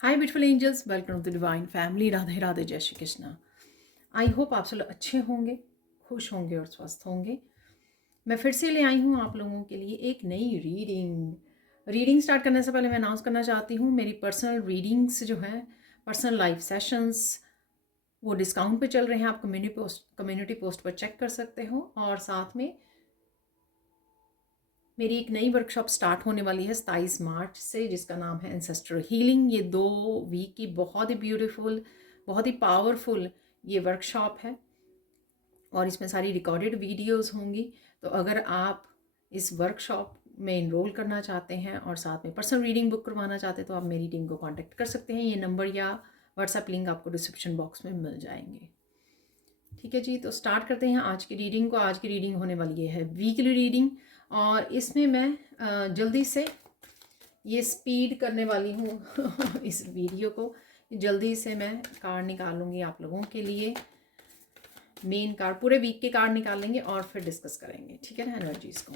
Hi beautiful angels, welcome to divine family. Radhe Radhe, जय Shri Krishna. I hope आप सब लोग अच्छे होंगे, खुश होंगे और स्वस्थ होंगे। मैं फिर से ले आई हूँ आप लोगों के लिए एक नई रीडिंग स्टार्ट करने से पहले मैं अनाउंस करना चाहती हूँ, मेरी पर्सनल रीडिंग्स जो हैं, पर्सनल लाइफ सेशंस, वो डिस्काउंट पे चल रहे हैं। आप कम्युनिटी पोस्ट पर चेक कर सकते हो। और साथ में मेरी एक नई वर्कशॉप स्टार्ट होने वाली है 27 मार्च से, जिसका नाम है एंसेस्ट्रल हीलिंग। ये 2 वीक की बहुत ही ब्यूटीफुल, बहुत ही पावरफुल ये वर्कशॉप है और इसमें सारी रिकॉर्डेड वीडियोस होंगी। तो अगर आप इस वर्कशॉप में इनरोल करना चाहते हैं और साथ में पर्सनल रीडिंग बुक करवाना चाहते हैं तो आप मेरी टीम को कांटेक्ट कर सकते हैं। ये नंबर या व्हाट्सएप लिंक आपको डिस्क्रिप्शन बॉक्स में मिल जाएंगे। ठीक है जी, तो स्टार्ट करते हैं आज की रीडिंग को। आज की रीडिंग होने वाली है वीकली रीडिंग और इसमें मैं जल्दी से ये स्पीड करने वाली हूँ इस वीडियो को। जल्दी से मैं कार्ड निकालूंगी आप लोगों के लिए। मेन कार्ड, पूरे वीक के कार्ड निकाल लेंगे और फिर डिस्कस करेंगे, ठीक है ना, एनर्जीज को।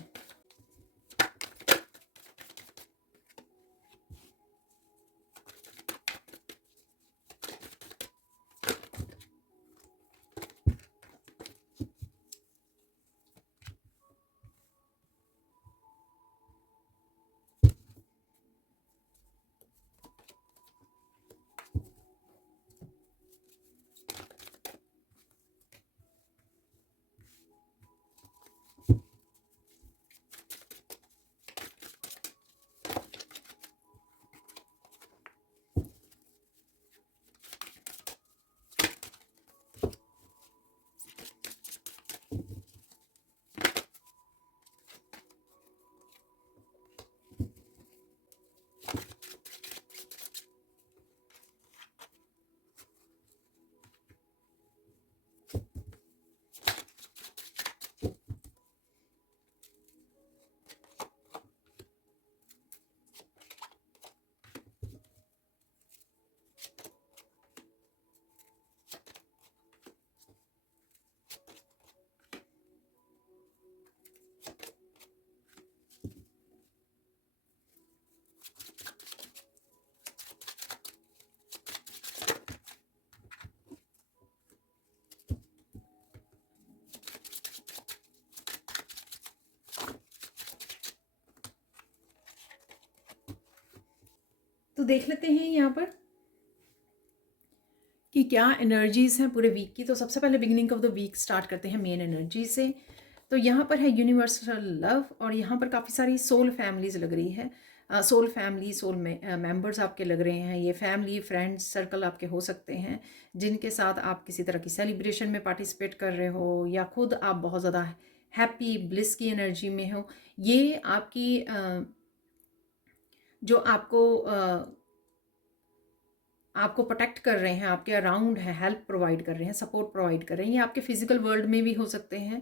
तो देख लेते हैं यहाँ पर कि क्या एनर्जीज हैं पूरे वीक की। तो सबसे पहले beginning of the week start करते हैं मेन एनर्जी से। तो यहाँ पर है यूनिवर्सल लव और यहाँ पर काफ़ी सारी सोल फैमिलीज लग रही है। सोल फैमिली, सोल मेंबर्स आपके लग रहे हैं। ये फैमिली फ्रेंड्स सर्कल आपके हो सकते हैं जिनके साथ आप किसी तरह की सेलिब्रेशन में पार्टिसिपेट कर रहे हो या खुद आप बहुत ज़्यादा हैप्पी ब्लिस की एनर्जी में हो। ये आपकी जो आपको प्रोटेक्ट कर रहे हैं, आपके अराउंड है, हेल्प प्रोवाइड कर रहे हैं, सपोर्ट प्रोवाइड कर रहे हैं। ये आपके फिजिकल वर्ल्ड में भी हो सकते हैं,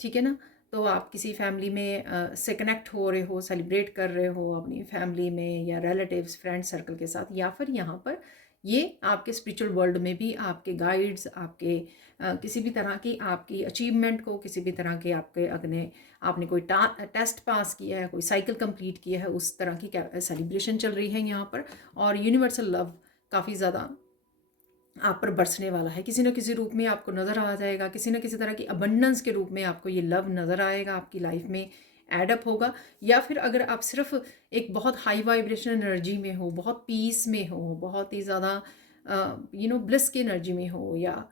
ठीक है ना। तो आप किसी फैमिली में से कनेक्ट हो रहे हो, सेलिब्रेट कर रहे हो अपनी फैमिली में या रिलेटिव्स फ्रेंड सर्कल के साथ, या फिर यहाँ पर ये आपके स्पिरिचुअल वर्ल्ड में भी आपके गाइड्स, आपके किसी भी तरह की आपकी अचीवमेंट को, किसी भी तरह के आपने कोई टेस्ट पास किया है, कोई साइकिल कंप्लीट किया है, उस तरह की सेलिब्रेशन चल रही है यहाँ पर। और यूनिवर्सल लव काफ़ी ज़्यादा आप पर बरसने वाला है, किसी न किसी रूप में आपको नज़र आ जाएगा, किसी न किसी तरह की अबंडेंस के रूप में आपको ये लव नज़र आएगा, आपकी लाइफ में एडअप होगा। या फिर अगर आप सिर्फ एक बहुत हाई वाइब्रेशन एनर्जी में हो, बहुत पीस में हो, बहुत ही ज़्यादा ब्लिस की एनर्जी में हो या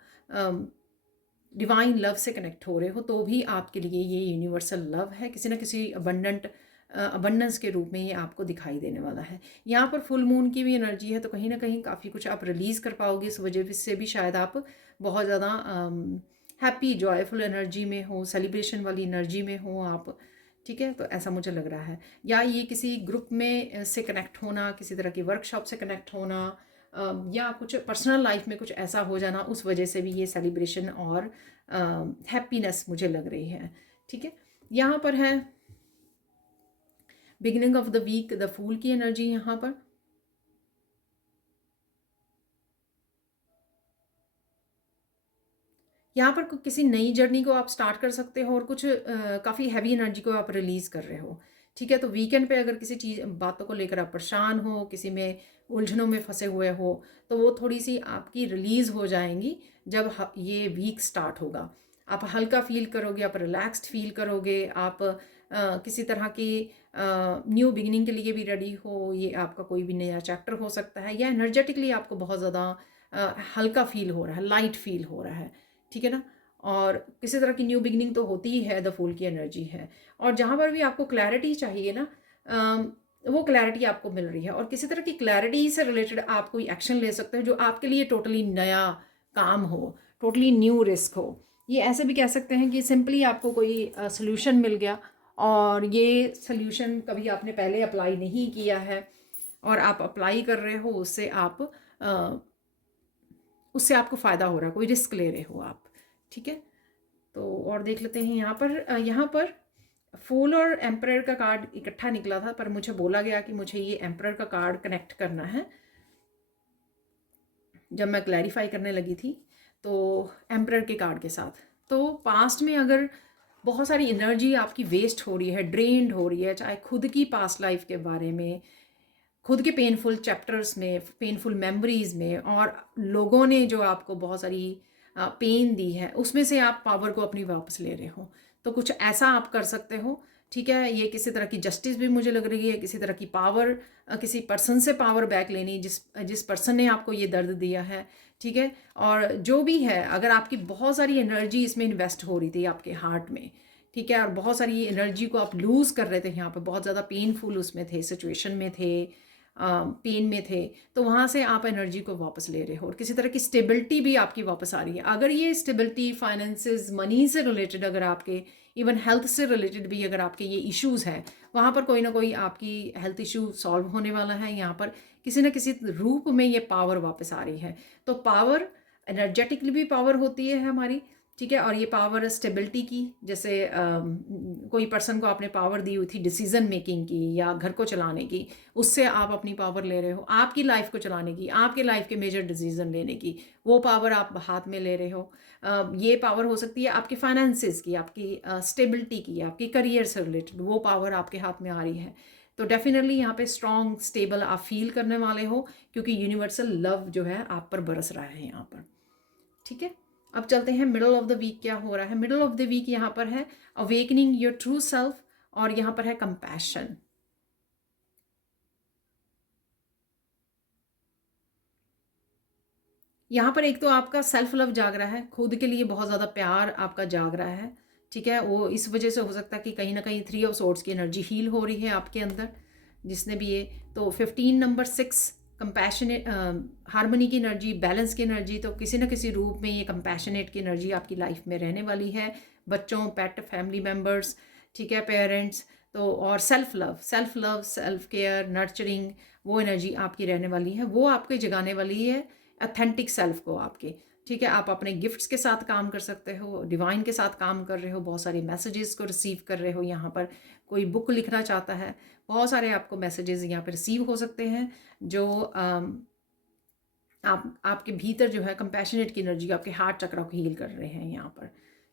डिवाइन लव से कनेक्ट हो रहे हो, तो भी आपके लिए ये यूनिवर्सल लव है, किसी न किसी अबंडेंस के रूप में ये आपको दिखाई देने वाला है। यहाँ पर फुल मून की भी एनर्जी है, तो कहीं ना कहीं काफ़ी कुछ आप रिलीज़ कर पाओगे। इस वजह से भी शायद आप बहुत ज़्यादा हैप्पी जॉयफुल एनर्जी में हो, सेलिब्रेशन वाली एनर्जी में हो आप, ठीक है। तो ऐसा मुझे लग रहा है। या ये किसी ग्रुप में से कनेक्ट होना, किसी तरह की वर्कशॉप से कनेक्ट होना, या कुछ पर्सनल लाइफ में कुछ ऐसा हो जाना, उस वजह से भी ये सेलिब्रेशन और हैप्पीनेस मुझे लग रही है, ठीक है। यहाँ पर है beginning of the week the fool की एनर्जी। यहाँ पर किसी नई जर्नी को आप स्टार्ट कर सकते हो और कुछ काफ़ी हैवी एनर्जी को आप रिलीज़ कर रहे हो, ठीक है। तो वीकेंड पे अगर किसी चीज़ बातों को लेकर आप परेशान हो, किसी में उलझनों में फंसे हुए हो, तो वो थोड़ी सी आपकी रिलीज़ हो जाएंगी जब ये वीक स्टार्ट होगा। आप हल्का फील करोगे, आप रिलैक्स्ड फील करोगे, आप किसी तरह की न्यू बिगिनिंग के लिए भी रेडी हो। ये आपका कोई भी नया चैप्टर हो सकता है, या एनर्जेटिकली आपको बहुत ज़्यादा हल्का फील हो रहा है, लाइट फील हो रहा है, ठीक है ना। और किसी तरह की न्यू बिगिनिंग तो होती ही है, द फूल की एनर्जी है। और जहाँ पर भी आपको क्लैरिटी चाहिए ना, वो क्लैरिटी आपको मिल रही है। और किसी तरह की क्लैरिटी से रिलेटेड आप कोई एक्शन ले सकते हो जो आपके लिए टोटली नया काम हो, टोटली न्यू रिस्क हो। ये ऐसे भी कह सकते हैं कि सिंपली आपको कोई सोल्यूशन मिल गया, और ये सोल्यूशन कभी आपने पहले अप्लाई नहीं किया है, और आप अप्लाई कर रहे हो, उससे आपको फ़ायदा हो रहा है, कोई रिस्क ले रहे हो आप, ठीक है। तो और देख लेते हैं यहाँ पर फूल और एम्परर का कार्ड इकट्ठा निकला था, पर मुझे बोला गया कि मुझे ये एम्परर का कार्ड कनेक्ट करना है। जब मैं क्लैरिफाई करने लगी थी तो एम्परर के कार्ड के साथ, तो पास्ट में अगर बहुत सारी एनर्जी आपकी वेस्ट हो रही है, ड्रेन्ड हो रही है, चाहे खुद की पास्ट लाइफ के बारे में, खुद के पेनफुल चैप्टर्स में, पेनफुल मेमोरीज में, और लोगों ने जो आपको बहुत सारी पेन दी है, उसमें से आप पावर को अपनी वापस ले रहे हो, तो कुछ ऐसा आप कर सकते हो, ठीक है। ये किसी तरह की जस्टिस भी मुझे लग रही है, किसी तरह की पावर, किसी पर्सन से पावर बैक लेनी, जिस जिस पर्सन ने आपको ये दर्द दिया है, ठीक है। और जो भी है, अगर आपकी बहुत सारी एनर्जी इसमें इन्वेस्ट हो रही थी आपके हार्ट में, ठीक है, और बहुत सारी एनर्जी को आप लूज़ कर रहे थे, यहाँ पे बहुत ज़्यादा पेनफुल उसमें थे, सिचुएशन में थे, पेन में थे, तो वहाँ से आप एनर्जी को वापस ले रहे हो, और किसी तरह की स्टेबिलिटी भी आपकी वापस आ रही है। अगर ये स्टेबिलिटी फाइनेंसेस, मनी से रिलेटेड, अगर आपके इवन हेल्थ से रिलेटेड भी अगर आपके ये इश्यूज़ हैं, वहाँ पर कोई ना कोई आपकी हेल्थ इशू सॉल्व होने वाला है। यहाँ पर किसी न किसी रूप में ये पावर वापस आ रही है। तो पावर एनर्जेटिकली भी पावर होती है हमारी, ठीक है। और ये पावर स्टेबिलिटी की, जैसे कोई पर्सन को आपने पावर दी हुई थी डिसीजन मेकिंग की या घर को चलाने की, उससे आप अपनी पावर ले रहे हो, आपकी लाइफ को चलाने की, आपके लाइफ के मेजर डिसीजन लेने की, वो पावर आप हाथ में ले रहे हो। ये पावर हो सकती है आपके फाइनेंसेस की, आपकी स्टेबिलिटी की, आपकी करियर से रिलेटेड, वो पावर आपके हाथ में आ रही है। तो डेफिनेटली यहाँ पे स्ट्रॉन्ग स्टेबल आप फील करने वाले हो, क्योंकि यूनिवर्सल लव जो है आप पर बरस रहा है यहाँ पर, ठीक है। अब चलते हैं मिडल ऑफ द वीक क्या हो रहा है। मिडल ऑफ द वीक यहाँ पर है अवेकनिंग योर ट्रू सेल्फ, और यहाँ पर है कंपैशन। यहाँ पर एक तो आपका सेल्फ लव जाग रहा है, खुद के लिए बहुत ज़्यादा प्यार आपका जाग रहा है, ठीक है। वो इस वजह से हो सकता है कि कहीं ना कहीं 3 ऑफ सोर्ड्स की एनर्जी हील हो रही है आपके अंदर, जिसने भी ये। तो 15 नंबर 6 कंपैशनेट, हार्मनी की एनर्जी, बैलेंस की एनर्जी, तो किसी न किसी रूप में ये कंपैशनेट की एनर्जी आपकी लाइफ में रहने वाली है। बच्चों, पेट, फैमिली मेम्बर्स, ठीक है, पेरेंट्स, तो और self love, self care, nurturing, वो एनर्जी आपकी रहने वाली है, वो आपके जगाने वाली है ऑथेंटिक सेल्फ को आपके, ठीक है। आप अपने गिफ्ट्स के साथ काम कर सकते हो, डिवाइन के साथ काम कर रहे हो, बहुत सारे मैसेजेस को रिसीव कर रहे हो। यहाँ पर कोई बुक लिखना चाहता है, बहुत सारे आपको मैसेजेस यहाँ पर रिसीव हो सकते हैं, जो आपके भीतर जो है कंपैशनेट की एनर्जी आपके हार्ट चक्र को हील कर रहे हैं यहाँ पर,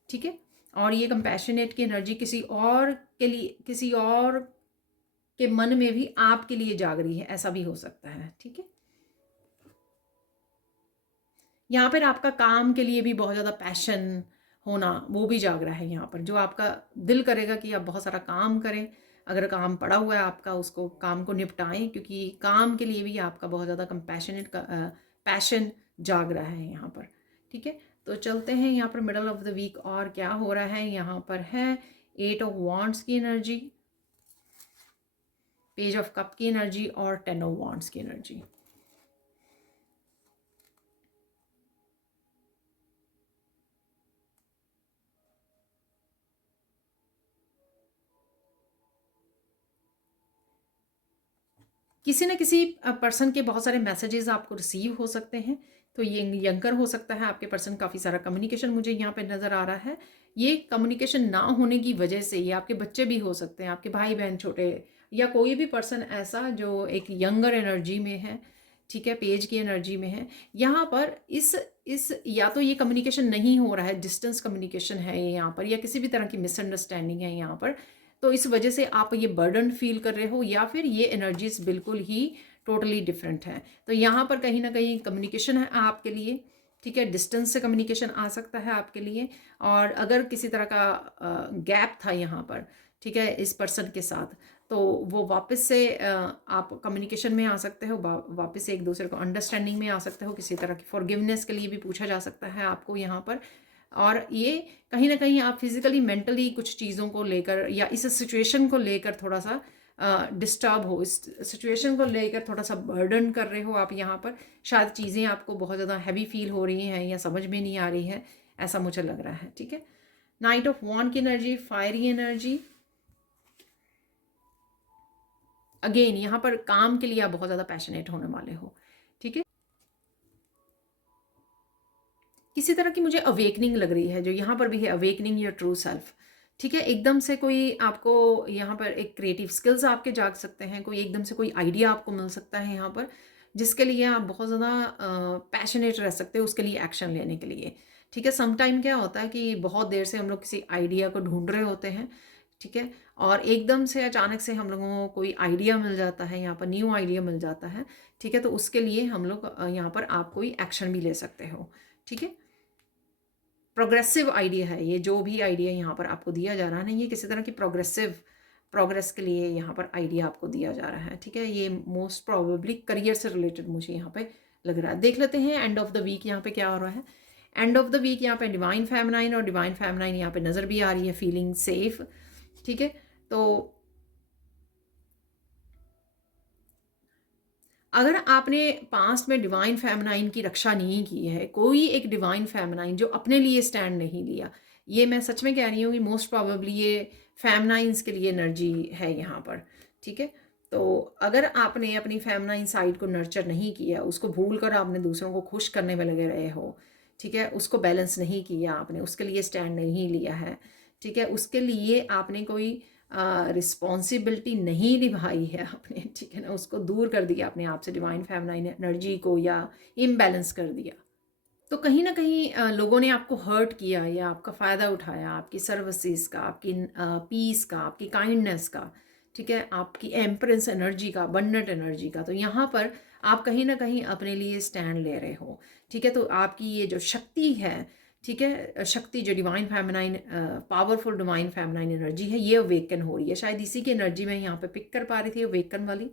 ठीक है। और ये कंपैशनेट की एनर्जी किसी और के लिए, किसी और के मन में भी आपके लिए जाग रही है, ऐसा भी हो सकता है, ठीक है। यहाँ पर आपका काम के लिए भी बहुत ज़्यादा पैशन होना, वो भी जाग रहा है यहाँ पर, जो आपका दिल करेगा कि आप बहुत सारा काम करें। अगर काम पड़ा हुआ है आपका, उसको काम को निपटाएं, क्योंकि काम के लिए भी आपका बहुत ज़्यादा कंपैशनेट पैशन जाग रहा है यहाँ पर, ठीक है। तो चलते हैं यहाँ पर मिडल ऑफ द वीक और क्या हो रहा है। यहाँ पर है 8 ऑफ वॉन्ड्स की एनर्जी, पेज ऑफ कप की एनर्जी, और 10 ऑफ वॉन्ड्स की एनर्जी। किसी न किसी पर्सन के बहुत सारे मैसेजेस आपको रिसीव हो सकते हैं। तो ये यंगर हो सकता है आपके पर्सन, काफ़ी सारा कम्युनिकेशन मुझे यहाँ पे नज़र आ रहा है। ये कम्युनिकेशन ना होने की वजह से ये आपके बच्चे भी हो सकते हैं, आपके भाई बहन छोटे, या कोई भी पर्सन ऐसा जो एक यंगर एनर्जी में है, ठीक है, पेज की एनर्जी में है। यहाँ पर इस या तो ये कम्युनिकेशन नहीं हो रहा है, डिस्टेंस कम्युनिकेशन है ये यहाँ पर, या किसी भी तरह की मिसअंडरस्टैंडिंग है यहाँ पर। तो इस वजह से आप ये बर्डन फील कर रहे हो, या फिर ये एनर्जीज बिल्कुल ही टोटली डिफरेंट है। तो यहाँ पर कहीं ना कहीं कम्युनिकेशन है आपके लिए, ठीक है, डिस्टेंस से कम्युनिकेशन आ सकता है आपके लिए। और अगर किसी तरह का गैप था यहाँ पर, ठीक है, इस पर्सन के साथ, तो वो वापस से आप कम्युनिकेशन में आ सकते हो, वापस से एक दूसरे को अंडरस्टैंडिंग में आ सकते हो। किसी तरह की फॉरगिवनेस के लिए भी पूछा जा सकता है आपको यहाँ पर। और ये कहीं ना कहीं आप फिजिकली मेंटली कुछ चीज़ों को लेकर या इस सिचुएशन को लेकर थोड़ा सा डिस्टर्ब हो, इस सिचुएशन को लेकर थोड़ा सा बर्डन कर रहे हो आप यहाँ पर। शायद चीज़ें आपको बहुत ज़्यादा हैवी फील हो रही हैं या समझ में नहीं आ रही है, ऐसा मुझे लग रहा है, ठीक है। नाइट ऑफ वॉन्ड की एनर्जी, फायरी एनर्जी। अगेन यहाँ पर काम के लिए आप बहुत ज़्यादा पैशनेट होने वाले हो, ठीक है। किसी तरह की मुझे अवेकनिंग लग रही है, जो यहाँ पर भी है, अवेकनिंग योर ट्रू सेल्फ, ठीक है। एकदम से कोई आपको यहाँ पर एक क्रिएटिव स्किल्स आपके जाग सकते हैं, कोई एकदम से कोई आइडिया आपको मिल सकता है यहाँ पर, जिसके लिए आप बहुत ज़्यादा पैशनेट रह सकते हो उसके लिए, एक्शन लेने के लिए, ठीक है। समटाइम क्या होता है कि बहुत देर से हम लोग किसी आइडिया को ढूंढ रहे होते हैं, ठीक है, और एकदम से अचानक से हम लोगों को कोई आइडिया मिल जाता है, यहाँ पर न्यू आइडिया मिल जाता है, ठीक है। तो उसके लिए हम लोग यहाँ पर आप कोई एक्शन भी ले सकते हो, ठीक है। प्रोग्रेसिव आइडिया है ये, जो भी आइडिया यहाँ पर आपको दिया जा रहा है ना, ये किसी तरह की प्रोग्रेस के लिए यहाँ पर आइडिया आपको दिया जा रहा है, ठीक है। ये मोस्ट प्रोबेबली करियर से रिलेटेड मुझे यहाँ पे लग रहा है। देख लेते हैं एंड ऑफ द वीक यहाँ पे क्या हो रहा है। एंड ऑफ द वीक यहाँ पे डिवाइन फेमिनाइन, और डिवाइन फेमिनाइन यहाँ पे नज़र भी आ रही है, फीलिंग सेफ, ठीक है। तो अगर आपने पास्ट में डिवाइन फेमिनाइन की रक्षा नहीं की है, कोई एक डिवाइन फेमिनाइन जो अपने लिए स्टैंड नहीं लिया, ये मैं सच में कह रही हूँ कि मोस्ट प्रोबेबली ये फेमिनाइंस के लिए एनर्जी है यहाँ पर, ठीक है। तो अगर आपने अपनी फेमिनाइन साइड को नर्चर नहीं किया, उसको भूल कर आपने दूसरों को खुश करने में लगे रहे हो, ठीक है, उसको बैलेंस नहीं किया आपने, उसके लिए स्टैंड नहीं लिया है, ठीक है, उसके लिए आपने कोई रिस्पॉन्सिबिलिटी नहीं निभाई है आपने, ठीक है ना, उसको दूर कर दिया अपने आप से, डिवाइन फेमिनाइन एनर्जी को, या इम्बैलेंस कर दिया, तो कहीं ना कहीं लोगों ने आपको हर्ट किया या आपका फ़ायदा उठाया, आपकी सर्विसेज का, आपकी पीस का, आपकी काइंडनेस का, ठीक है, आपकी एम्प्रेंस एनर्जी का, अबंडेंट एनर्जी का। तो यहाँ पर आप कहीं ना कहीं अपने लिए स्टैंड ले रहे हो, ठीक है। तो आपकी ये जो शक्ति है, ठीक है, शक्ति जो divine feminine, powerful divine feminine energy है, ये अवेकन हो रही है। शायद इसी की एनर्जी मैं यहाँ पे पिक कर पा रही थी, अवेकन वाली,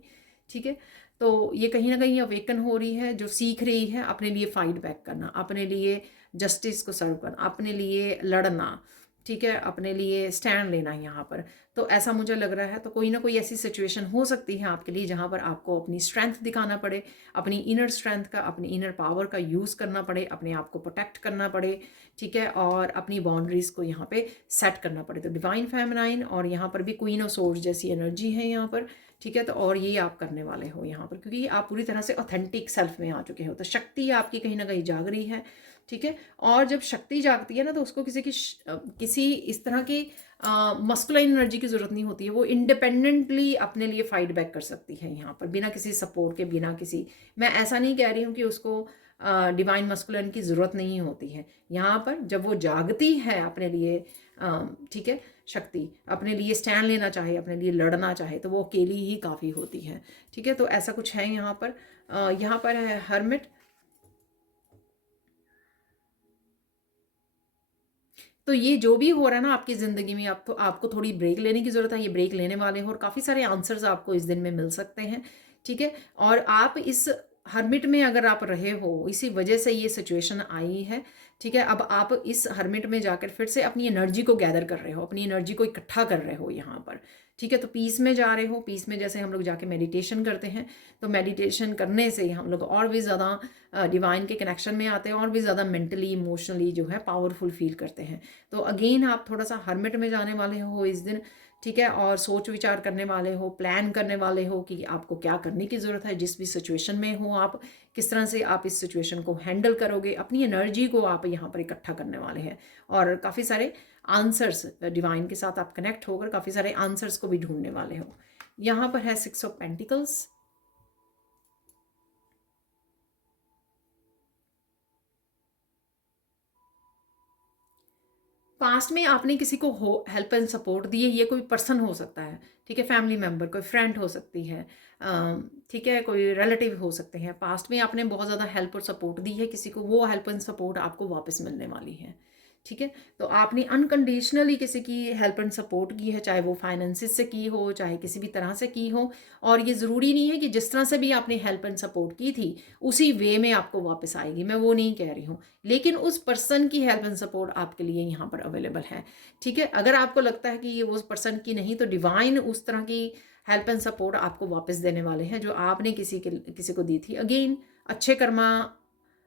ठीक है। तो ये कहीं ना कहीं अवेकन हो रही है, जो सीख रही है अपने लिए फाइट बैक करना, अपने लिए जस्टिस को सर्व करना, अपने लिए लड़ना, ठीक है, अपने लिए स्टैंड लेना यहाँ पर। तो ऐसा मुझे लग रहा है। तो कोई ना कोई ऐसी सिचुएशन हो सकती है आपके लिए जहाँ पर आपको अपनी स्ट्रेंथ दिखाना पड़े, अपनी इनर स्ट्रेंथ का, अपनी इनर पावर का यूज़ करना पड़े, अपने आप को प्रोटेक्ट करना पड़े, ठीक है, और अपनी बाउंड्रीज को यहाँ पे सेट करना पड़े। तो डिवाइन फेमिनाइन और यहाँ पर भी क्वीन ऑफ सोर्ड्स जैसी एनर्जी है यहाँ पर, ठीक है। तो और ये आप करने वाले हो यहाँ पर, क्योंकि आप पूरी तरह से ऑथेंटिक सेल्फ में आ चुके हो, तो शक्ति आपकी कहीं ना कहीं जाग रही है, ठीक है। और जब शक्ति जागती है ना, तो उसको किसी इस तरह की मस्कुलाइन एनर्जी की ज़रूरत नहीं होती है, वो इंडिपेंडेंटली अपने लिए फाइट बैक कर सकती है यहाँ पर, बिना किसी सपोर्ट के, बिना किसी, मैं ऐसा नहीं कह रही हूँ कि उसको डिवाइन मस्कुलाइन की ज़रूरत नहीं होती है यहाँ पर। जब वो जागती है अपने लिए, ठीक है, शक्ति अपने लिए स्टैंड लेना चाहे, अपने लिए लड़ना चाहे, तो वो अकेली ही काफ़ी होती है, ठीक है। तो ऐसा कुछ है यहाँ पर। यहाँ पर है हर्मिट। तो ये जो भी हो रहा है ना आपकी ज़िंदगी में, आपको थोड़ी ब्रेक लेने की ज़रूरत है, ये ब्रेक लेने वाले हो, और काफ़ी सारे आंसर्स आपको इस दिन में मिल सकते हैं, ठीक है। और आप इस हर्मिट में अगर आप रहे हो, इसी वजह से ये सिचुएशन आई है, ठीक है। अब आप इस हर्मिट में जाकर फिर से अपनी एनर्जी को गैदर कर रहे हो, अपनी एनर्जी को इकट्ठा कर रहे हो यहाँ पर, ठीक है। तो पीस में जा रहे हो, पीस में जैसे हम लोग जाके मेडिटेशन करते हैं, तो मेडिटेशन करने से हम लोग और भी ज़्यादा डिवाइन के कनेक्शन में आते हैं, और भी ज़्यादा मेंटली इमोशनली जो है पावरफुल फील करते हैं। तो अगेन आप थोड़ा सा हर्मिट में जाने वाले हो इस दिन, ठीक है, और सोच विचार करने वाले हो, प्लान करने वाले हो कि आपको क्या करने की ज़रूरत है, जिस भी सिचुएशन में हो आप किस तरह से आप इस सिचुएशन को हैंडल करोगे, अपनी एनर्जी को आप यहाँ पर इकट्ठा करने वाले हैं, और काफ़ी सारे आंसर्स डिवाइन के साथ आप कनेक्ट होकर काफ़ी सारे आंसर्स को भी ढूंढने वाले हो। यहाँ पर है 6 ऑफ पेंटिकल्स। पास्ट में आपने किसी को हेल्प एंड सपोर्ट दी है, ये कोई पर्सन हो सकता है, ठीक है, फैमिली मेम्बर, कोई फ्रेंड हो सकती है, ठीक है, कोई रिलेटिव हो सकते हैं। पास्ट में आपने बहुत ज़्यादा हेल्प और सपोर्ट दी है किसी को, वो हेल्प एंड सपोर्ट आपको वापस मिलने वाली है, ठीक है। तो आपने अनकंडीशनली किसी की हेल्प एंड सपोर्ट की है, चाहे वो फाइनेंसिस से की हो, चाहे किसी भी तरह से की हो, और ये ज़रूरी नहीं है कि जिस तरह से भी आपने हेल्प एंड सपोर्ट की थी उसी वे में आपको वापस आएगी, मैं वो नहीं कह रही हूँ, लेकिन उस पर्सन की हेल्प एंड सपोर्ट आपके लिए यहाँ पर अवेलेबल है, ठीक है। अगर आपको लगता है कि ये उस पर्सन की नहीं, तो डिवाइन उस तरह की हेल्प एंड सपोर्ट आपको वापस देने वाले हैं जो आपने किसी को दी थी। अगेन, अच्छे कर्मा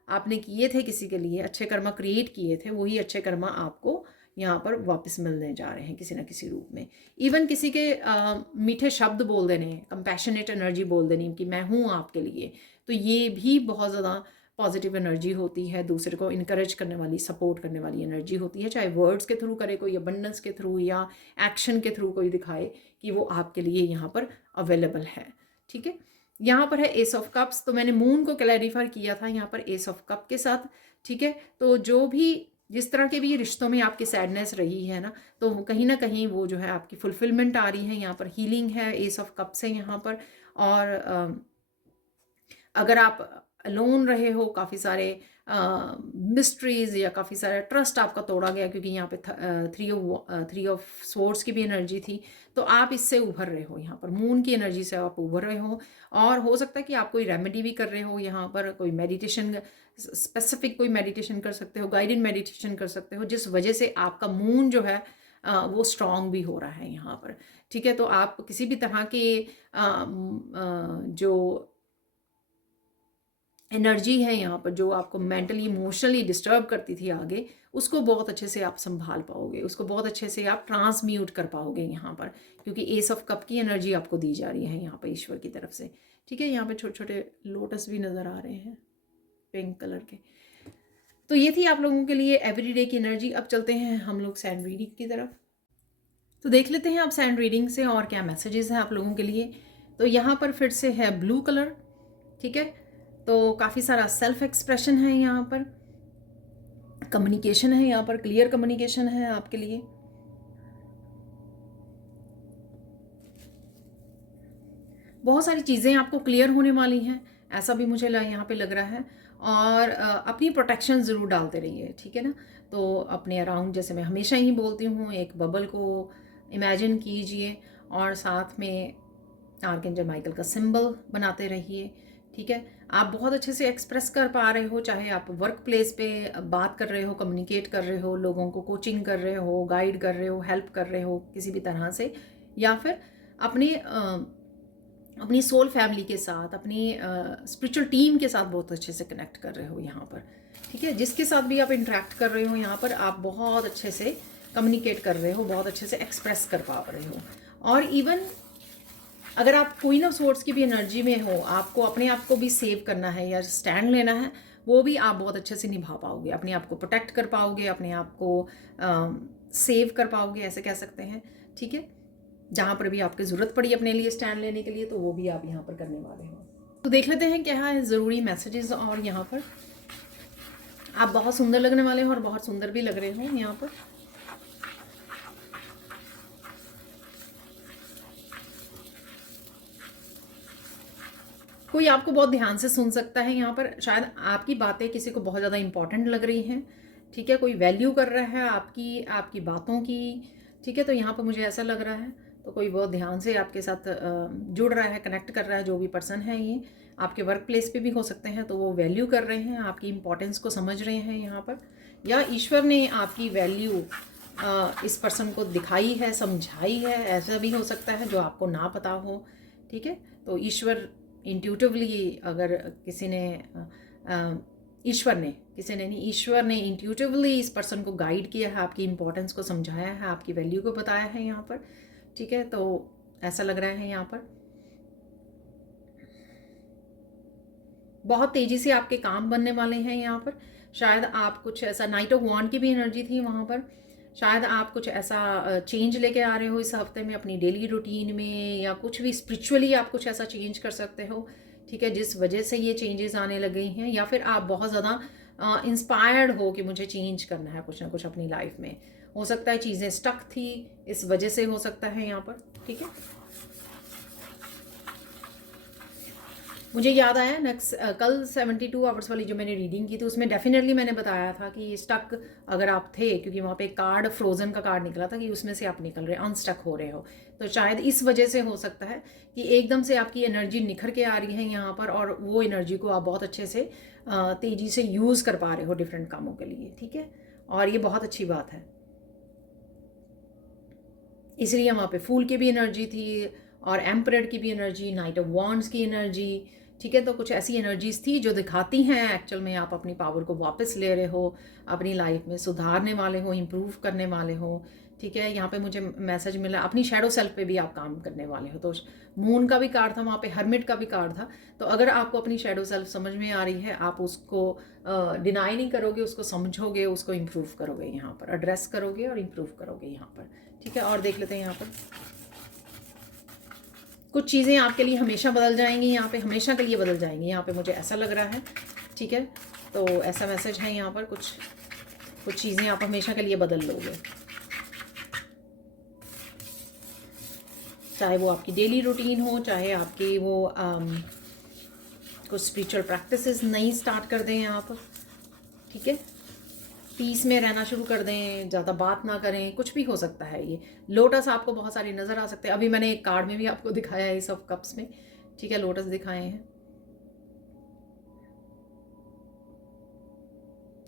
आपने किए थे किसी के लिए, अच्छे कर्मा क्रिएट किए थे, वही अच्छे कर्मा आपको यहाँ पर वापस मिलने जा रहे हैं किसी ना किसी रूप में। इवन किसी के मीठे शब्द बोल देने, कंपैशनेट एनर्जी बोल देनी कि मैं हूँ आपके लिए, तो ये भी बहुत ज़्यादा पॉजिटिव एनर्जी होती है, दूसरे को इनकरेज करने वाली, सपोर्ट करने वाली एनर्जी होती है, चाहे वर्ड्स के थ्रू करे कोई, अबंडेंस के थ्रू या एक्शन के थ्रू कोई दिखाए कि वो आपके लिए यहाँ पर अवेलेबल है, ठीक है। यहाँ पर है एस ऑफ कप्स, तो मैंने मून को क्लैरिफाई किया था यहाँ पर एस ऑफ कप के साथ, ठीक है। तो जो भी जिस तरह के भी रिश्तों में आपकी सैडनेस रही है ना, तो कहीं ना कहीं वो जो है आपकी फुलफिलमेंट आ रही है, यहाँ पर हीलिंग है एस ऑफ कप से यहाँ पर। और अगर आप अलोन रहे हो, काफ़ी सारे मिस्ट्रीज या काफ़ी सारा ट्रस्ट आपका तोड़ा गया, क्योंकि यहाँ पे थ्री ऑफ सोर्ड्स की भी एनर्जी थी, तो आप इससे उभर रहे हो, यहाँ पर मून की एनर्जी से आप उभर रहे हो। और हो सकता है कि आप कोई रेमेडी भी कर रहे हो, यहाँ पर कोई मेडिटेशन, स्पेसिफिक कोई मेडिटेशन कर सकते हो, गाइडेड मेडिटेशन कर सकते हो, जिस वजह से आपका मून जो है वो स्ट्रांग भी हो रहा है यहाँ पर, ठीक है। तो आप किसी भी तरह के जो एनर्जी है यहाँ पर, जो आपको मेंटली इमोशनली डिस्टर्ब करती थी आगे, उसको बहुत अच्छे से आप संभाल पाओगे, उसको बहुत अच्छे से आप ट्रांसम्यूट कर पाओगे यहाँ पर, क्योंकि एस ऑफ कप की एनर्जी आपको दी जा रही है यहाँ पर ईश्वर की तरफ से, ठीक है। यहाँ पे छोटे छोटे लोटस भी नज़र आ रहे हैं पिंक कलर के। तो ये थी आप लोगों के लिए एवरीडे की एनर्जी। अब चलते हैं हम लोग सैंड रीडिंग की तरफ, तो देख लेते हैं आप सैंड रीडिंग से और क्या मैसेजेस हैं आप लोगों के लिए। तो यहाँ पर फिर से है ब्लू कलर, ठीक है। तो काफ़ी सारा सेल्फ एक्सप्रेशन है यहाँ पर, कम्युनिकेशन है यहाँ पर, क्लियर कम्युनिकेशन है आपके लिए। बहुत सारी चीज़ें आपको क्लियर होने वाली हैं, ऐसा भी मुझे यहाँ पे लग रहा है। और अपनी प्रोटेक्शन ज़रूर डालते रहिए, ठीक है ना। तो अपने अराउंड, जैसे मैं हमेशा ही बोलती हूँ, एक बबल को इमेजिन कीजिए और साथ में आर्कएंजल माइकल का सिंबल बनाते रहिए, ठीक है। आप बहुत अच्छे से एक्सप्रेस कर पा रहे हो, चाहे आप वर्क प्लेस पे बात कर रहे हो, कम्युनिकेट कर रहे हो, लोगों को कोचिंग कर रहे हो, गाइड कर रहे हो, हेल्प कर रहे हो किसी भी तरह से, या फिर अपनी सोल फैमिली के साथ, अपनी स्पिरिचुअल टीम के साथ बहुत अच्छे से कनेक्ट कर रहे हो यहाँ पर, ठीक है। जिसके साथ भी आप इंटरेक्ट कर रहे हो यहाँ पर, आप बहुत अच्छे से कम्युनिकेट कर रहे हो, बहुत अच्छे से एक्सप्रेस कर पा रहे हो। और इवन अगर आप क्वीन ऑफ सोर्ड्स की भी एनर्जी में हो, आपको अपने आप को भी सेव करना है या स्टैंड लेना है, वो भी आप बहुत अच्छे से निभा पाओगे, अपने आप को प्रोटेक्ट कर पाओगे, अपने आप को सेव कर पाओगे, ऐसे कह सकते हैं, ठीक है। जहाँ पर भी आपकी ज़रूरत पड़ी अपने लिए स्टैंड लेने के लिए, तो वो भी आप यहाँ पर करने वाले हो। तो देख लेते हैं क्या है ज़रूरी मैसेजेस। और यहाँ पर आप बहुत सुंदर लगने वाले हो और बहुत सुंदर भी लग रहे हो यहाँ पर। कोई आपको बहुत ध्यान से सुन सकता है यहाँ पर, शायद आपकी बातें किसी को बहुत ज़्यादा इंपॉर्टेंट लग रही हैं, ठीक है। कोई वैल्यू कर रहा है आपकी बातों की, ठीक है। तो यहाँ पर मुझे ऐसा लग रहा है, तो कोई बहुत ध्यान से आपके साथ जुड़ रहा है, कनेक्ट कर रहा है, जो भी पर्सन है ये आपके वर्क प्लेस पे भी हो सकते हैं, तो वो वैल्यू कर रहे हैं, आपकी इंपॉर्टेंस को समझ रहे हैं यहाँ पर, या ईश्वर ने आपकी वैल्यू इस पर्सन को दिखाई है, समझाई है, ऐसा भी हो सकता है जो आपको ना पता हो, ठीक है। तो ईश्वर इंट्यूटिवली, अगर किसी ने ईश्वर ने इंट्यूटिवली इस पर्सन को गाइड किया है, आपकी इंपॉर्टेंस को समझाया है, आपकी वैल्यू को बताया है यहाँ पर, ठीक है। तो ऐसा लग रहा है यहाँ पर बहुत तेज़ी से आपके काम बनने वाले हैं यहाँ पर। शायद आप कुछ ऐसा, नाइट ऑफ वॉन्ड की भी एनर्जी थी वहाँ पर, शायद आप कुछ ऐसा चेंज लेके आ रहे हो इस हफ्ते में अपनी डेली रूटीन में, या कुछ भी स्पिरिचुअली आप कुछ ऐसा चेंज कर सकते हो, ठीक है, जिस वजह से ये चेंजेस आने लगे हैं। या फिर आप बहुत ज़्यादा इंस्पायर्ड हो कि मुझे चेंज करना है कुछ ना कुछ अपनी लाइफ में, हो सकता है चीज़ें स्टक थी, इस वजह से हो सकता है यहाँ पर, ठीक है। मुझे याद आया नेक्स्ट कल 72 आवर्स वाली जो मैंने रीडिंग की थी उसमें डेफिनेटली मैंने बताया था कि स्टक अगर आप थे, क्योंकि वहाँ पे कार्ड फ्रोज़न का कार्ड निकला था कि उसमें से आप निकल रहे अनस्टक हो रहे हो, तो शायद इस वजह से हो सकता है कि एकदम से आपकी एनर्जी निखर के आ रही है यहाँ पर, और वो एनर्जी को आप बहुत अच्छे से तेज़ी से यूज़ कर पा रहे हो डिफरेंट कामों के लिए, ठीक है। और ये बहुत अच्छी बात है, इसलिए वहाँ पे फूल की भी एनर्जी थी और एम्परर की भी एनर्जी, नाइट ऑफ वॉन्ड्स की एनर्जी, ठीक है। तो कुछ ऐसी एनर्जीज थी जो दिखाती हैं एक्चुअल में आप अपनी पावर को वापस ले रहे हो, अपनी लाइफ में सुधारने वाले हो, इम्प्रूव करने वाले हो, ठीक है। यहाँ पे मुझे मैसेज मिला अपनी शैडो सेल्फ पे भी आप काम करने वाले हो, तो मून का भी कार्ड था वहाँ पे, हर्मिट का भी कार्ड था। तो अगर आपको अपनी शैडो सेल्फ समझ में आ रही है, आप उसको डिनाई नहीं करोगे, उसको समझोगे, उसको इम्प्रूव करोगे, यहाँ पर एड्रेस करोगे और इम्प्रूव करोगे यहाँ पर, ठीक है। और देख लेते हैं यहाँ पर कुछ चीज़ें आपके लिए हमेशा बदल जाएंगी, यहाँ पे हमेशा के लिए बदल जाएंगी, यहाँ पे मुझे ऐसा लग रहा है, ठीक है। तो ऐसा मैसेज है यहाँ पर, कुछ चीज़ें आप हमेशा के लिए बदल लोगे, चाहे वो आपकी डेली रूटीन हो, चाहे आपकी वो कुछ स्पिरिचुअल प्रैक्टिसेस नई स्टार्ट कर दें आप, ठीक है। पीस में रहना शुरू कर दें, ज़्यादा बात ना करें, कुछ भी हो सकता है। ये लोटस आपको बहुत सारे नज़र आ सकते हैं, अभी मैंने एक कार्ड में भी आपको दिखाया है, इस ऑफ कप्स में, ठीक है, लोटस दिखाए हैं।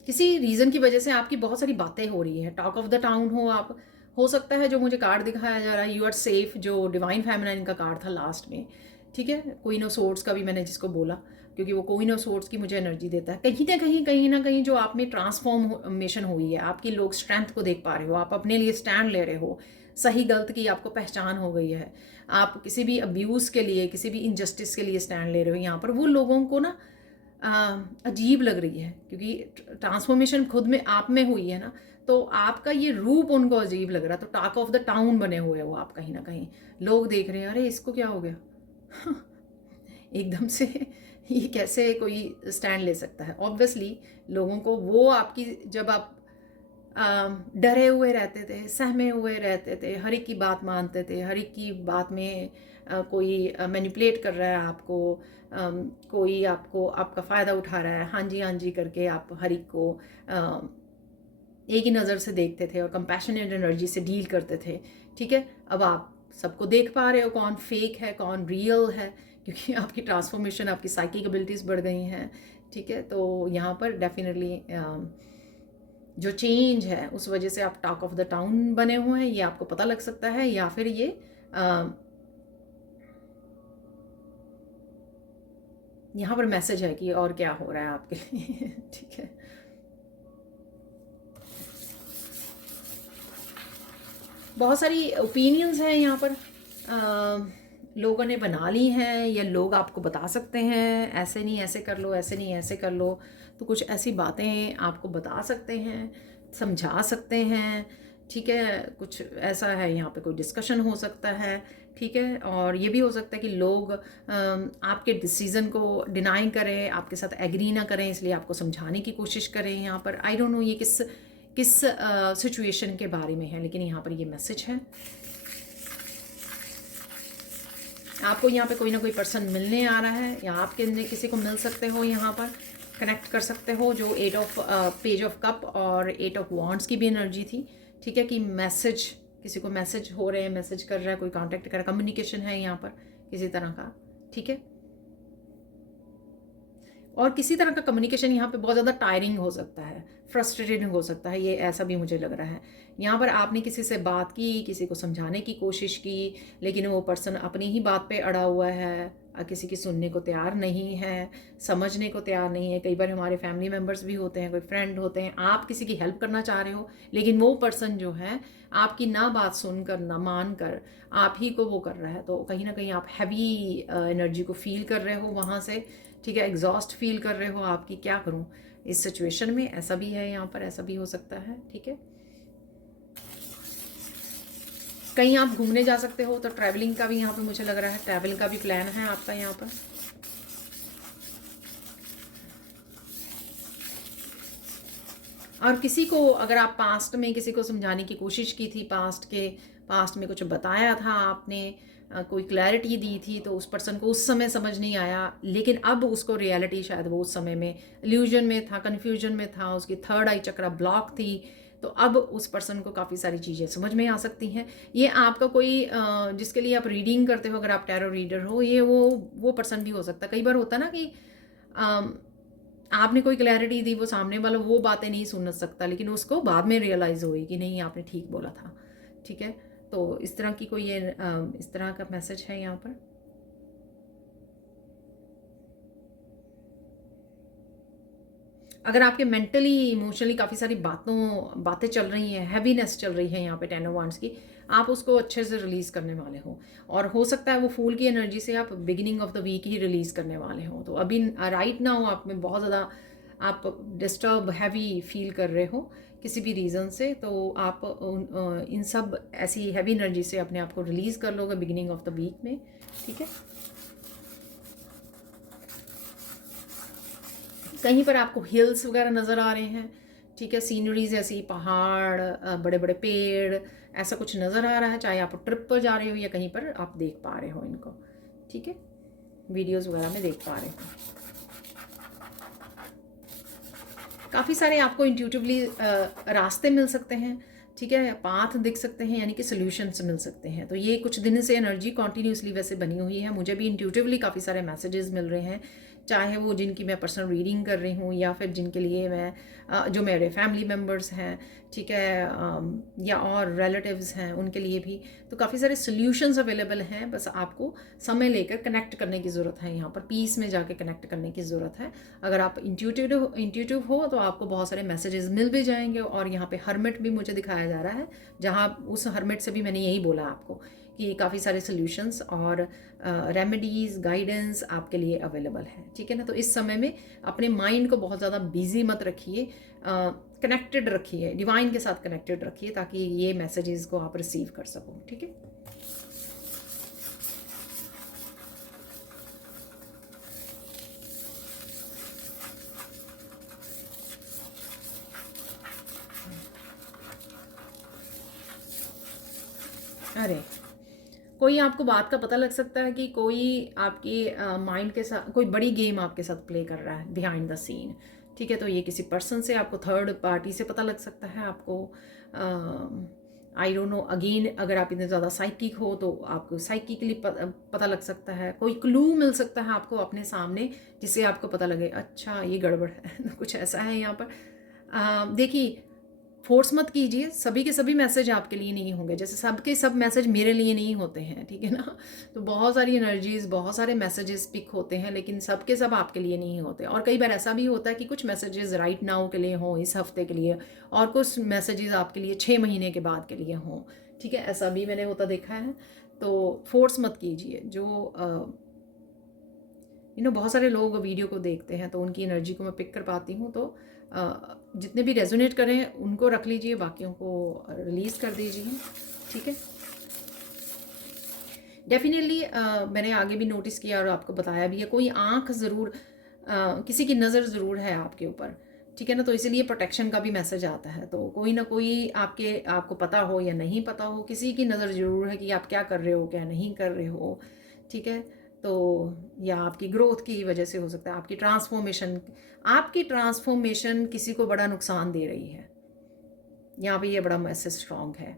किसी रीज़न की वजह से आपकी बहुत सारी बातें हो रही है, टॉक ऑफ द टाउन हो आप, हो सकता है जो मुझे कार्ड दिखाया जा रहा है यू आर सेफ, जो डिवाइन फेमिनाइन का कार्ड था लास्ट में, ठीक है। क्वीन ऑफ सोर्ड्स का भी मैंने जिसको बोला, क्योंकि वो क्वीन ऑफ सोर्ड्स की मुझे एनर्जी देता है। कहीं ना कहीं जो आप में ट्रांसफॉर्मेशन हुई है, आपकी लोग स्ट्रेंथ को देख पा रहे हो, आप अपने लिए स्टैंड ले रहे हो, सही गलत की आपको पहचान हो गई है, आप किसी भी अब्यूज़ के लिए, किसी भी इनजस्टिस के लिए स्टैंड ले रहे हो। यहाँ पर वो लोगों को ना अजीब लग रही है, क्योंकि ट्रांसफॉर्मेशन खुद में आप में हुई है ना, तो आपका ये रूप उनको अजीब लग रहा है, तो टॉक ऑफ द टाउन बने हुए हो आप, कहीं ना कहीं लोग देख रहे हैं अरे इसको क्या हो गया एकदम से ये कैसे कोई स्टैंड ले सकता है। ऑब्वियसली लोगों को वो आपकी, जब आप डरे हुए रहते थे, सहमे हुए रहते थे, हर एक की बात मानते थे, हर एक की बात में कोई मैनिपुलेट कर रहा है आपको, कोई आपको आपका फ़ायदा उठा रहा है, हाँ जी करके आप हर एक को एक ही नज़र से देखते थे और कंपैशनेट एनर्जी से डील करते थे, ठीक है। अब आप सबको देख पा रहे हो कौन फेक है कौन रियल है, क्योंकि आपकी ट्रांसफॉर्मेशन, आपकी साइकिक एबिलिटीज़ बढ़ गई हैं, ठीक है। तो यहाँ पर डेफिनेटली जो चेंज है उस वजह से आप टॉक ऑफ द टाउन बने हुए हैं, ये आपको पता लग सकता है, या फिर ये यहाँ पर मैसेज है कि और क्या हो रहा है आपके लिए ठीक है। बहुत सारी ओपिनियंस हैं यहाँ पर, लोगों ने बना ली हैं, या लोग आपको बता सकते हैं ऐसे नहीं ऐसे कर लो, ऐसे नहीं ऐसे कर लो, तो कुछ ऐसी बातें आपको बता सकते हैं, समझा सकते हैं, ठीक है। कुछ ऐसा है यहाँ पे, कोई डिस्कशन हो सकता है, ठीक है। और ये भी हो सकता है कि लोग आपके डिसीज़न को डिनाई करें, आपके साथ एग्री ना करें, इसलिए आपको समझाने की कोशिश करें यहाँ पर। आई डोंट नो ये किस सिचुएशन के बारे में है, लेकिन यहाँ पर ये मैसेज है। आपको यहाँ पे कोई ना कोई पर्सन मिलने आ रहा है, या आप किसी को मिल सकते हो, यहाँ पर कनेक्ट कर सकते हो, जो पेज ऑफ कप और 8 ऑफ वॉन्ड्स की भी एनर्जी थी, ठीक है। कि मैसेज, किसी को मैसेज हो रहे हैं, मैसेज कर रहा है, कोई कांटेक्ट कर रहा है, कम्युनिकेशन है यहाँ पर किसी तरह का, ठीक है। और किसी तरह का कम्युनिकेशन यहाँ पे बहुत ज़्यादा टायरिंग हो सकता है, फ्रस्ट्रेटेड हो सकता है, ये ऐसा भी मुझे लग रहा है। यहाँ पर आपने किसी से बात की, किसी को समझाने की कोशिश की, लेकिन वो पर्सन अपनी ही बात पे अड़ा हुआ है, किसी की सुनने को तैयार नहीं है, समझने को तैयार नहीं है। कई बार हमारे फैमिली मेम्बर्स भी होते हैं, कोई फ्रेंड होते हैं, आप किसी की हेल्प करना चाह रहे हो, लेकिन वो पर्सन जो है आपकी ना बात सुनकर, ना मान कर आप ही को वो कर रहा है, तो कहीं ना कहीं आप हैवी एनर्जी को फील कर रहे हो वहाँ से, ठीक है। एग्जॉस्ट फील कर रहे हो आपकी, क्या करूं इस सिचुएशन में, ऐसा भी है यहाँ पर, ऐसा भी हो सकता है, ठीक है। कहीं आप घूमने जा सकते हो, तो ट्रैवलिंग का भी यहाँ पे मुझे लग रहा है, ट्रैवल का भी प्लान है आपका यहाँ पर। और किसी को अगर आप पास्ट में किसी को समझाने की कोशिश की थी, पास्ट में कुछ बताया था आपने, कोई क्लैरिटी दी थी, तो उस पर्सन को उस समय समझ नहीं आया, लेकिन अब उसको रियलिटी शायद वो उस समय में इल्यूजन में था, कन्फ्यूजन में था, उसकी थर्ड आई चक्रा ब्लॉक थी, तो अब उस पर्सन को काफ़ी सारी चीज़ें समझ में आ सकती हैं। ये आपका कोई जिसके लिए आप रीडिंग करते हो, अगर आप टैरो रीडर हो, ये वो पर्सन भी हो सकता है। कई बार होता है ना कि आपने कोई क्लैरिटी दी, वो सामने वाला वो बातें नहीं सुन सकता, लेकिन उसको बाद में रियलाइज़ हुई कि नहीं आपने ठीक बोला था। ठीक है, तो इस तरह की कोई ये इस तरह का मैसेज है यहाँ पर। अगर आपके मेंटली इमोशनली काफ़ी सारी बातें चल रही हैं, हैवीनेस चल रही है यहाँ पे 10 ऑफ वांड्स की, आप उसको अच्छे से रिलीज़ करने वाले हो, और हो सकता है वो फूल की एनर्जी से आप बिगिनिंग ऑफ द वीक ही रिलीज़ करने वाले हो। तो अभी राइट नाउ आप में बहुत ज़्यादा आप डिस्टर्ब हैवी फील कर रहे हो किसी भी रीज़न से, तो आप इन सब ऐसी हैवी एनर्जी से अपने आप को रिलीज़ कर लोगे बिगिनिंग ऑफ द वीक में। ठीक है, कहीं पर आपको हिल्स वगैरह नज़र आ रहे हैं। ठीक है, सीनरीज ऐसी पहाड़, बड़े बड़े पेड़, ऐसा कुछ नज़र आ रहा है, चाहे आप ट्रिप पर जा रहे हो या कहीं पर आप देख पा रहे हो इनको। ठीक है, वीडियोस वगैरह में देख पा रहे हो। काफ़ी सारे आपको इंट्यूटिवली रास्ते मिल सकते हैं। ठीक है, पाथ दिख सकते हैं, यानी कि सोल्यूशंस मिल सकते हैं। तो ये कुछ दिन से एनर्जी कॉन्टीन्यूसली वैसे बनी हुई है, मुझे भी इंट्यूटिवली काफ़ी सारे मैसेजेस मिल रहे हैं, चाहे वो जिनकी मैं पर्सनल रीडिंग कर रही हूँ या फिर जिनके लिए मैं जो मेरे फैमिली मेम्बर्स हैं, ठीक है, या और रिलेटिव्स हैं उनके लिए भी। तो काफ़ी सारे सोल्यूशंस अवेलेबल हैं, बस आपको समय लेकर कनेक्ट करने की ज़रूरत है, यहाँ पर पीस में जाके कनेक्ट करने की ज़रूरत है। अगर आप इंट्यूटिव हो तो आपको बहुत सारे मैसेजेस मिल भी जाएंगे। और यहाँ पे हर्मिट भी मुझे दिखाया जा रहा है, जहाँ उस हर्मिट से भी मैंने यही बोला आपको कि काफ़ी सारे सॉल्यूशंस और रेमेडीज़, गाइडेंस आपके लिए अवेलेबल है। ठीक है ना, तो इस समय में अपने माइंड को बहुत ज़्यादा बिजी मत रखिए, कनेक्टेड रखिए, डिवाइन के साथ कनेक्टेड रखिए, ताकि ये मैसेजेस को आप रिसीव कर सको। ठीक है, अरे कोई आपको बात का पता लग सकता है कि कोई आपकी माइंड के साथ कोई बड़ी गेम आपके साथ प्ले कर रहा है बिहाइंड द सीन। ठीक है, तो ये किसी पर्सन से आपको थर्ड पार्टी से पता लग सकता है, आपको आई डोंट नो, अगेन अगर आप इतने ज़्यादा साइकिक हो तो आपको साइकिकली पता लग सकता है, कोई क्लू मिल सकता है आपको अपने सामने जिससे आपको पता लगे अच्छा ये गड़बड़ है। तो कुछ ऐसा है यहाँ पर। देखिए, फोर्स मत कीजिए, सभी के सभी मैसेज आपके लिए नहीं होंगे, जैसे सबके सब मैसेज मेरे लिए नहीं होते हैं। ठीक है ना, तो बहुत सारी एनर्जीज, बहुत सारे मैसेजेस पिक होते हैं, लेकिन सबके सब आपके लिए नहीं होते। और कई बार ऐसा भी होता है कि कुछ मैसेजेस राइट नाउ के लिए हों, इस हफ्ते के लिए, और कुछ मैसेजेस आपके लिए 6 महीने के बाद के लिए हों। ठीक है, ऐसा भी मैंने होता देखा है। तो फोर्स मत कीजिए। जो बहुत सारे लोग वीडियो को देखते हैं तो उनकी एनर्जी को मैं पिक कर पाती हूँ, तो जितने भी रेजोनेट करें उनको रख लीजिए, बाकियों को रिलीज़ कर दीजिए। ठीक है, डेफिनेटली मैंने आगे भी नोटिस किया और आपको बताया भी है, कोई आंख ज़रूर, किसी की नज़र ज़रूर है आपके ऊपर। ठीक है ना, तो इसीलिए प्रोटेक्शन का भी मैसेज आता है। तो कोई ना कोई आपको पता हो या नहीं पता हो, किसी की नज़र ज़रूर है कि आप क्या कर रहे हो, क्या नहीं कर रहे हो। ठीक है, तो या आपकी ग्रोथ की वजह से हो सकता है, आपकी ट्रांसफॉर्मेशन किसी को बड़ा नुकसान दे रही है। यहाँ पे ये बड़ा मैसेज स्ट्रॉन्ग है।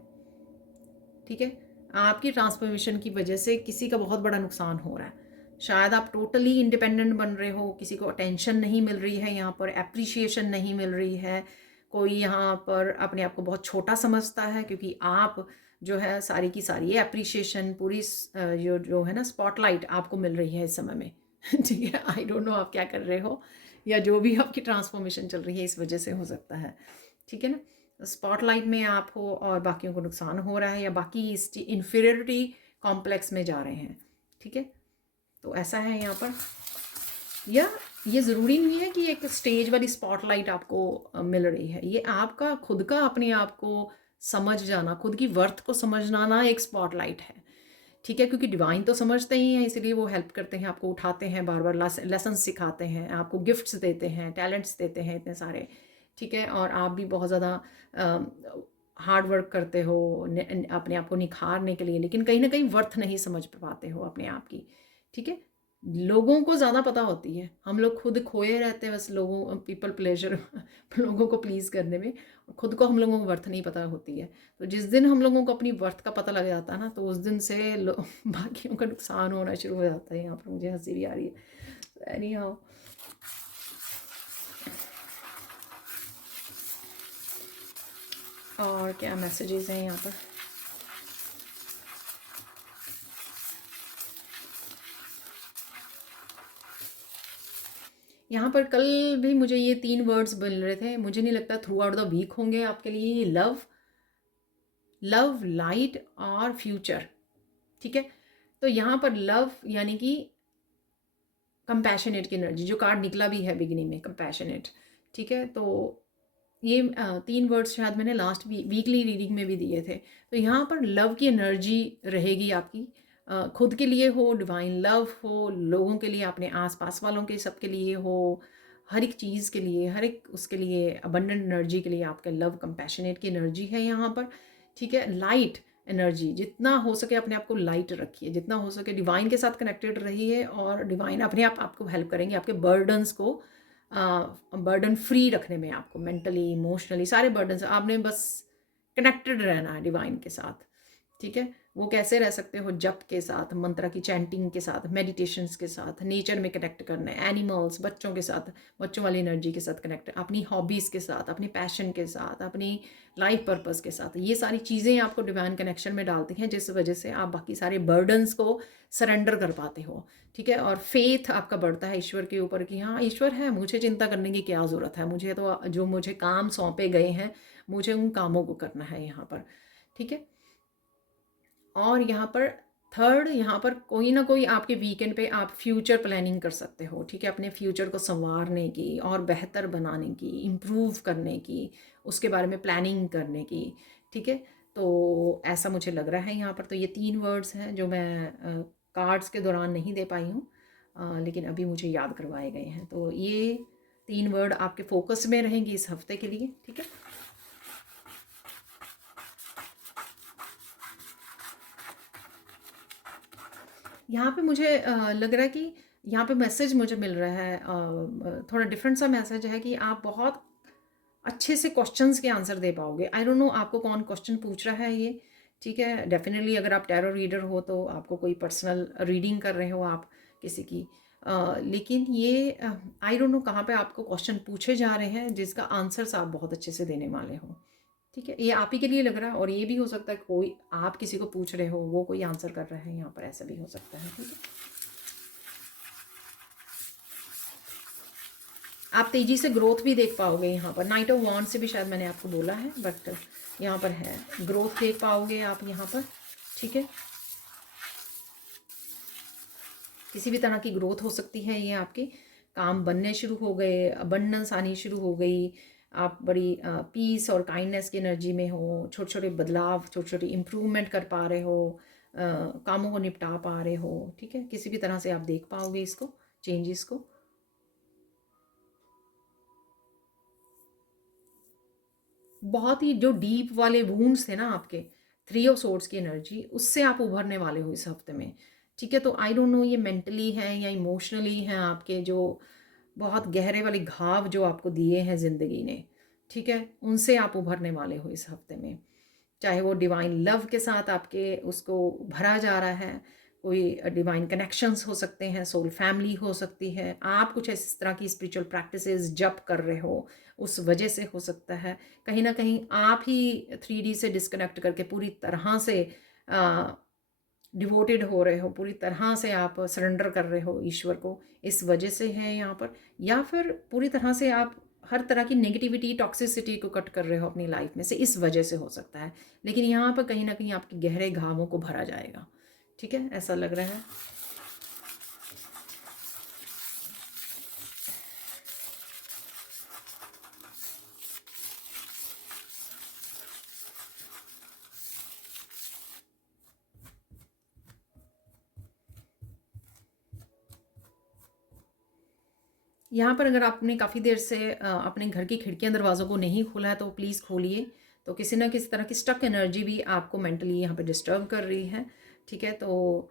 ठीक है, आपकी ट्रांसफॉर्मेशन की वजह से किसी का बहुत बड़ा नुकसान हो रहा है। शायद आप टोटली इंडिपेंडेंट बन रहे हो, किसी को अटेंशन नहीं मिल रही है, यहाँ पर एप्रिशिएशन नहीं मिल रही है, कोई यहाँ पर अपने आप को बहुत छोटा समझता है, क्योंकि आप जो है सारी की सारी ये एप्रिशिएशन, पूरी जो है ना स्पॉटलाइट आपको मिल रही है इस समय में। ठीक है, आई डोंट नो आप क्या कर रहे हो, या जो भी आपकी ट्रांसफॉर्मेशन चल रही है इस वजह से हो सकता है। ठीक है ना, स्पॉटलाइट में आप हो और बाकियों को नुकसान हो रहा है, या बाकी इस इन्फीरियरिटी कॉम्प्लेक्स में जा रहे हैं। ठीक है, तो ऐसा है यहाँ पर। या ये ज़रूरी नहीं है कि एक स्टेज वाली स्पॉटलाइट आपको मिल रही है, ये आपका खुद का अपने आप को समझ जाना, खुद की वर्थ को समझना ना एक स्पॉटलाइट है। ठीक है, क्योंकि डिवाइन तो समझते ही हैं, इसीलिए वो हेल्प करते हैं, आपको उठाते हैं, बार बार लेसन सिखाते हैं, आपको गिफ्ट्स देते हैं, टैलेंट्स देते हैं इतने सारे, ठीक है, और आप भी बहुत ज़्यादा हार्ड वर्क करते हो अपने आप को निखारने के लिए, लेकिन कहीं ना कहीं वर्थ नहीं समझ पाते हो अपने आप की। ठीक है, लोगों को ज़्यादा पता होती है, हम लोग खुद खोए रहते हैं बस लोगों पीपल प्लेजर लोगों को प्लीज़ करने में, खुद को हम लोगों को वर्थ नहीं पता होती है। तो जिस दिन हम लोगों को अपनी वर्थ का पता लग जाता है ना, तो उस दिन से बाकियों का नुकसान होना शुरू हो जाता है। यहाँ पर मुझे हंसी भी आ रही है। एनी हाउ, और क्या मैसेजेस हैं यहाँ पर? यहाँ पर कल भी मुझे ये 3 वर्ड्स मिल रहे थे, मुझे नहीं लगता थ्रू आउट द वीक होंगे आपके लिए। लव, लव, लाइट और फ्यूचर। ठीक है, तो यहाँ पर लव यानी कि कंपैशनेट की एनर्जी, जो कार्ड निकला भी है बिगिनिंग में, कंपैशनेट। ठीक है, तो ये 3 वर्ड्स शायद मैंने लास्ट वीकली रीडिंग में भी दिए थे। तो यहाँ पर लव की एनर्जी रहेगी आपकी, खुद के लिए हो, डिवाइन लव हो, लोगों के लिए, अपने आसपास वालों के सबके लिए हो, हर एक चीज़ के लिए, हर एक उसके लिए अबंडेंट एनर्जी के लिए आपका लव कंपैशनेट की एनर्जी है यहाँ पर। ठीक है, लाइट एनर्जी, जितना हो सके अपने आप को लाइट रखिए, जितना हो सके डिवाइन के साथ कनेक्टेड रहिए, और डिवाइन अपने आप आपको हेल्प करेंगे आपके बर्डन्स को बर्डन फ्री रखने में। आपको मेंटली इमोशनली सारे बर्डन से आपने बस कनेक्टेड रहना है डिवाइन के साथ। ठीक है, वो कैसे रह सकते हो? जप के साथ, मंत्र की चैंटिंग के साथ, मेडिटेशंस के साथ, नेचर में कनेक्ट करना है, एनिमल्स, बच्चों के साथ, बच्चों वाली एनर्जी के साथ कनेक्ट, अपनी हॉबीज़ के साथ, अपनी पैशन के साथ, अपनी लाइफ पर्पस के साथ। ये सारी चीज़ें आपको डिवाइन कनेक्शन में डालती हैं, जिस वजह से आप बाकी सारे बर्डन्स को सरेंडर कर पाते हो। ठीक है, और फेथ आपका बढ़ता है ईश्वर के ऊपर कि हाँ ईश्वर है, मुझे चिंता करने की क्या ज़रूरत है, मुझे तो जो मुझे काम सौंपे गए हैं मुझे उन कामों को करना है यहाँ पर। ठीक है, और यहाँ पर थर्ड, यहाँ पर कोई ना कोई आपके वीकेंड पे आप फ्यूचर प्लानिंग कर सकते हो। ठीक है, अपने फ्यूचर को संवारने की और बेहतर बनाने की, इम्प्रूव करने की, उसके बारे में प्लानिंग करने की। ठीक है, तो ऐसा मुझे लग रहा है यहाँ पर। तो ये 3 वर्ड्स हैं जो मैं कार्ड्स के दौरान नहीं दे पाई हूँ, लेकिन अभी मुझे याद करवाए गए हैं। तो ये 3 वर्ड आपके फोकस में रहेंगे इस हफ्ते के लिए। ठीक है, यहाँ पे मुझे लग रहा है कि यहाँ पे मैसेज मुझे मिल रहा है, थोड़ा डिफरेंट सा मैसेज है कि आप बहुत अच्छे से क्वेश्चंस के आंसर दे पाओगे। आई डोंट नो आपको कौन क्वेश्चन पूछ रहा है ये। ठीक है, डेफिनेटली अगर आप टैरो रीडर हो तो आपको कोई पर्सनल रीडिंग कर रहे हो आप किसी की, लेकिन ये आई डोंट नो कहाँ पे आपको क्वेश्चन पूछे जा रहे हैं जिसका आंसर्स आप बहुत अच्छे से देने वाले हो। ठीक है, ये आप ही के लिए लग रहा है, और ये भी हो सकता है कोई आप किसी को पूछ रहे हो, वो कोई आंसर कर रहा है यहाँ पर, ऐसा भी हो सकता है। ठीक है, आप तेजी से ग्रोथ भी देख पाओगे यहाँ पर। नाइट ऑफ वॉन्ड से भी शायद मैंने आपको बोला है, बट यहाँ पर है ग्रोथ देख पाओगे आप यहाँ पर। ठीक है, किसी भी तरह की ग्रोथ हो सकती है ये आपके, काम बनने शुरू हो गए, अबंडेंस आनी शुरू हो गई, आप बड़ी पीस और काइंडनेस की एनर्जी में हो, छोटे छोटे बदलाव, छोटे छोटे इम्प्रूवमेंट कर पा रहे हो, कामों को निपटा पा रहे हो। ठीक है, किसी भी तरह से आप देख पाओगे इसको, चेंजेस को। बहुत ही जो डीप वाले वूंड्स थे ना आपके, 3 ऑफ सोर्ड्स की एनर्जी, उससे आप उभरने वाले हो इस हफ्ते में। ठीक है, तो आई डोंट नो ये मेंटली है या इमोशनली हैं आपके जो बहुत गहरे वाले घाव जो आपको दिए हैं ज़िंदगी ने। ठीक है, उनसे आप उभरने वाले हो इस हफ्ते में, चाहे वो डिवाइन लव के साथ आपके उसको भरा जा रहा है, कोई डिवाइन कनेक्शंस हो सकते हैं, सोल फैमिली हो सकती है, आप कुछ इस तरह की स्पिरिचुअल प्रैक्टिसेस जप कर रहे हो, उस वजह से हो सकता है। कहीं ना कहीं आप ही 3D से डिस्कनेक्ट करके पूरी तरह से डिवोटेड हो रहे हो, पूरी तरह से आप सरेंडर कर रहे हो ईश्वर को, इस वजह से है यहाँ पर। या फिर पूरी तरह से आप हर तरह की नेगेटिविटी, टॉक्सिसिटी को कट कर रहे हो अपनी लाइफ में से, इस वजह से हो सकता है। लेकिन यहाँ पर कहीं ना कहीं आपके गहरे घावों को भरा जाएगा। ठीक है, ऐसा लग रहा है। यहाँ पर अगर आपने काफ़ी देर से अपने घर की खिड़कियाँ दरवाज़ों को नहीं खोला है तो प्लीज़ खोलिए। तो किसी ना किसी तरह की स्टक एनर्जी भी आपको मेंटली यहाँ पे डिस्टर्ब कर रही है, ठीक है? तो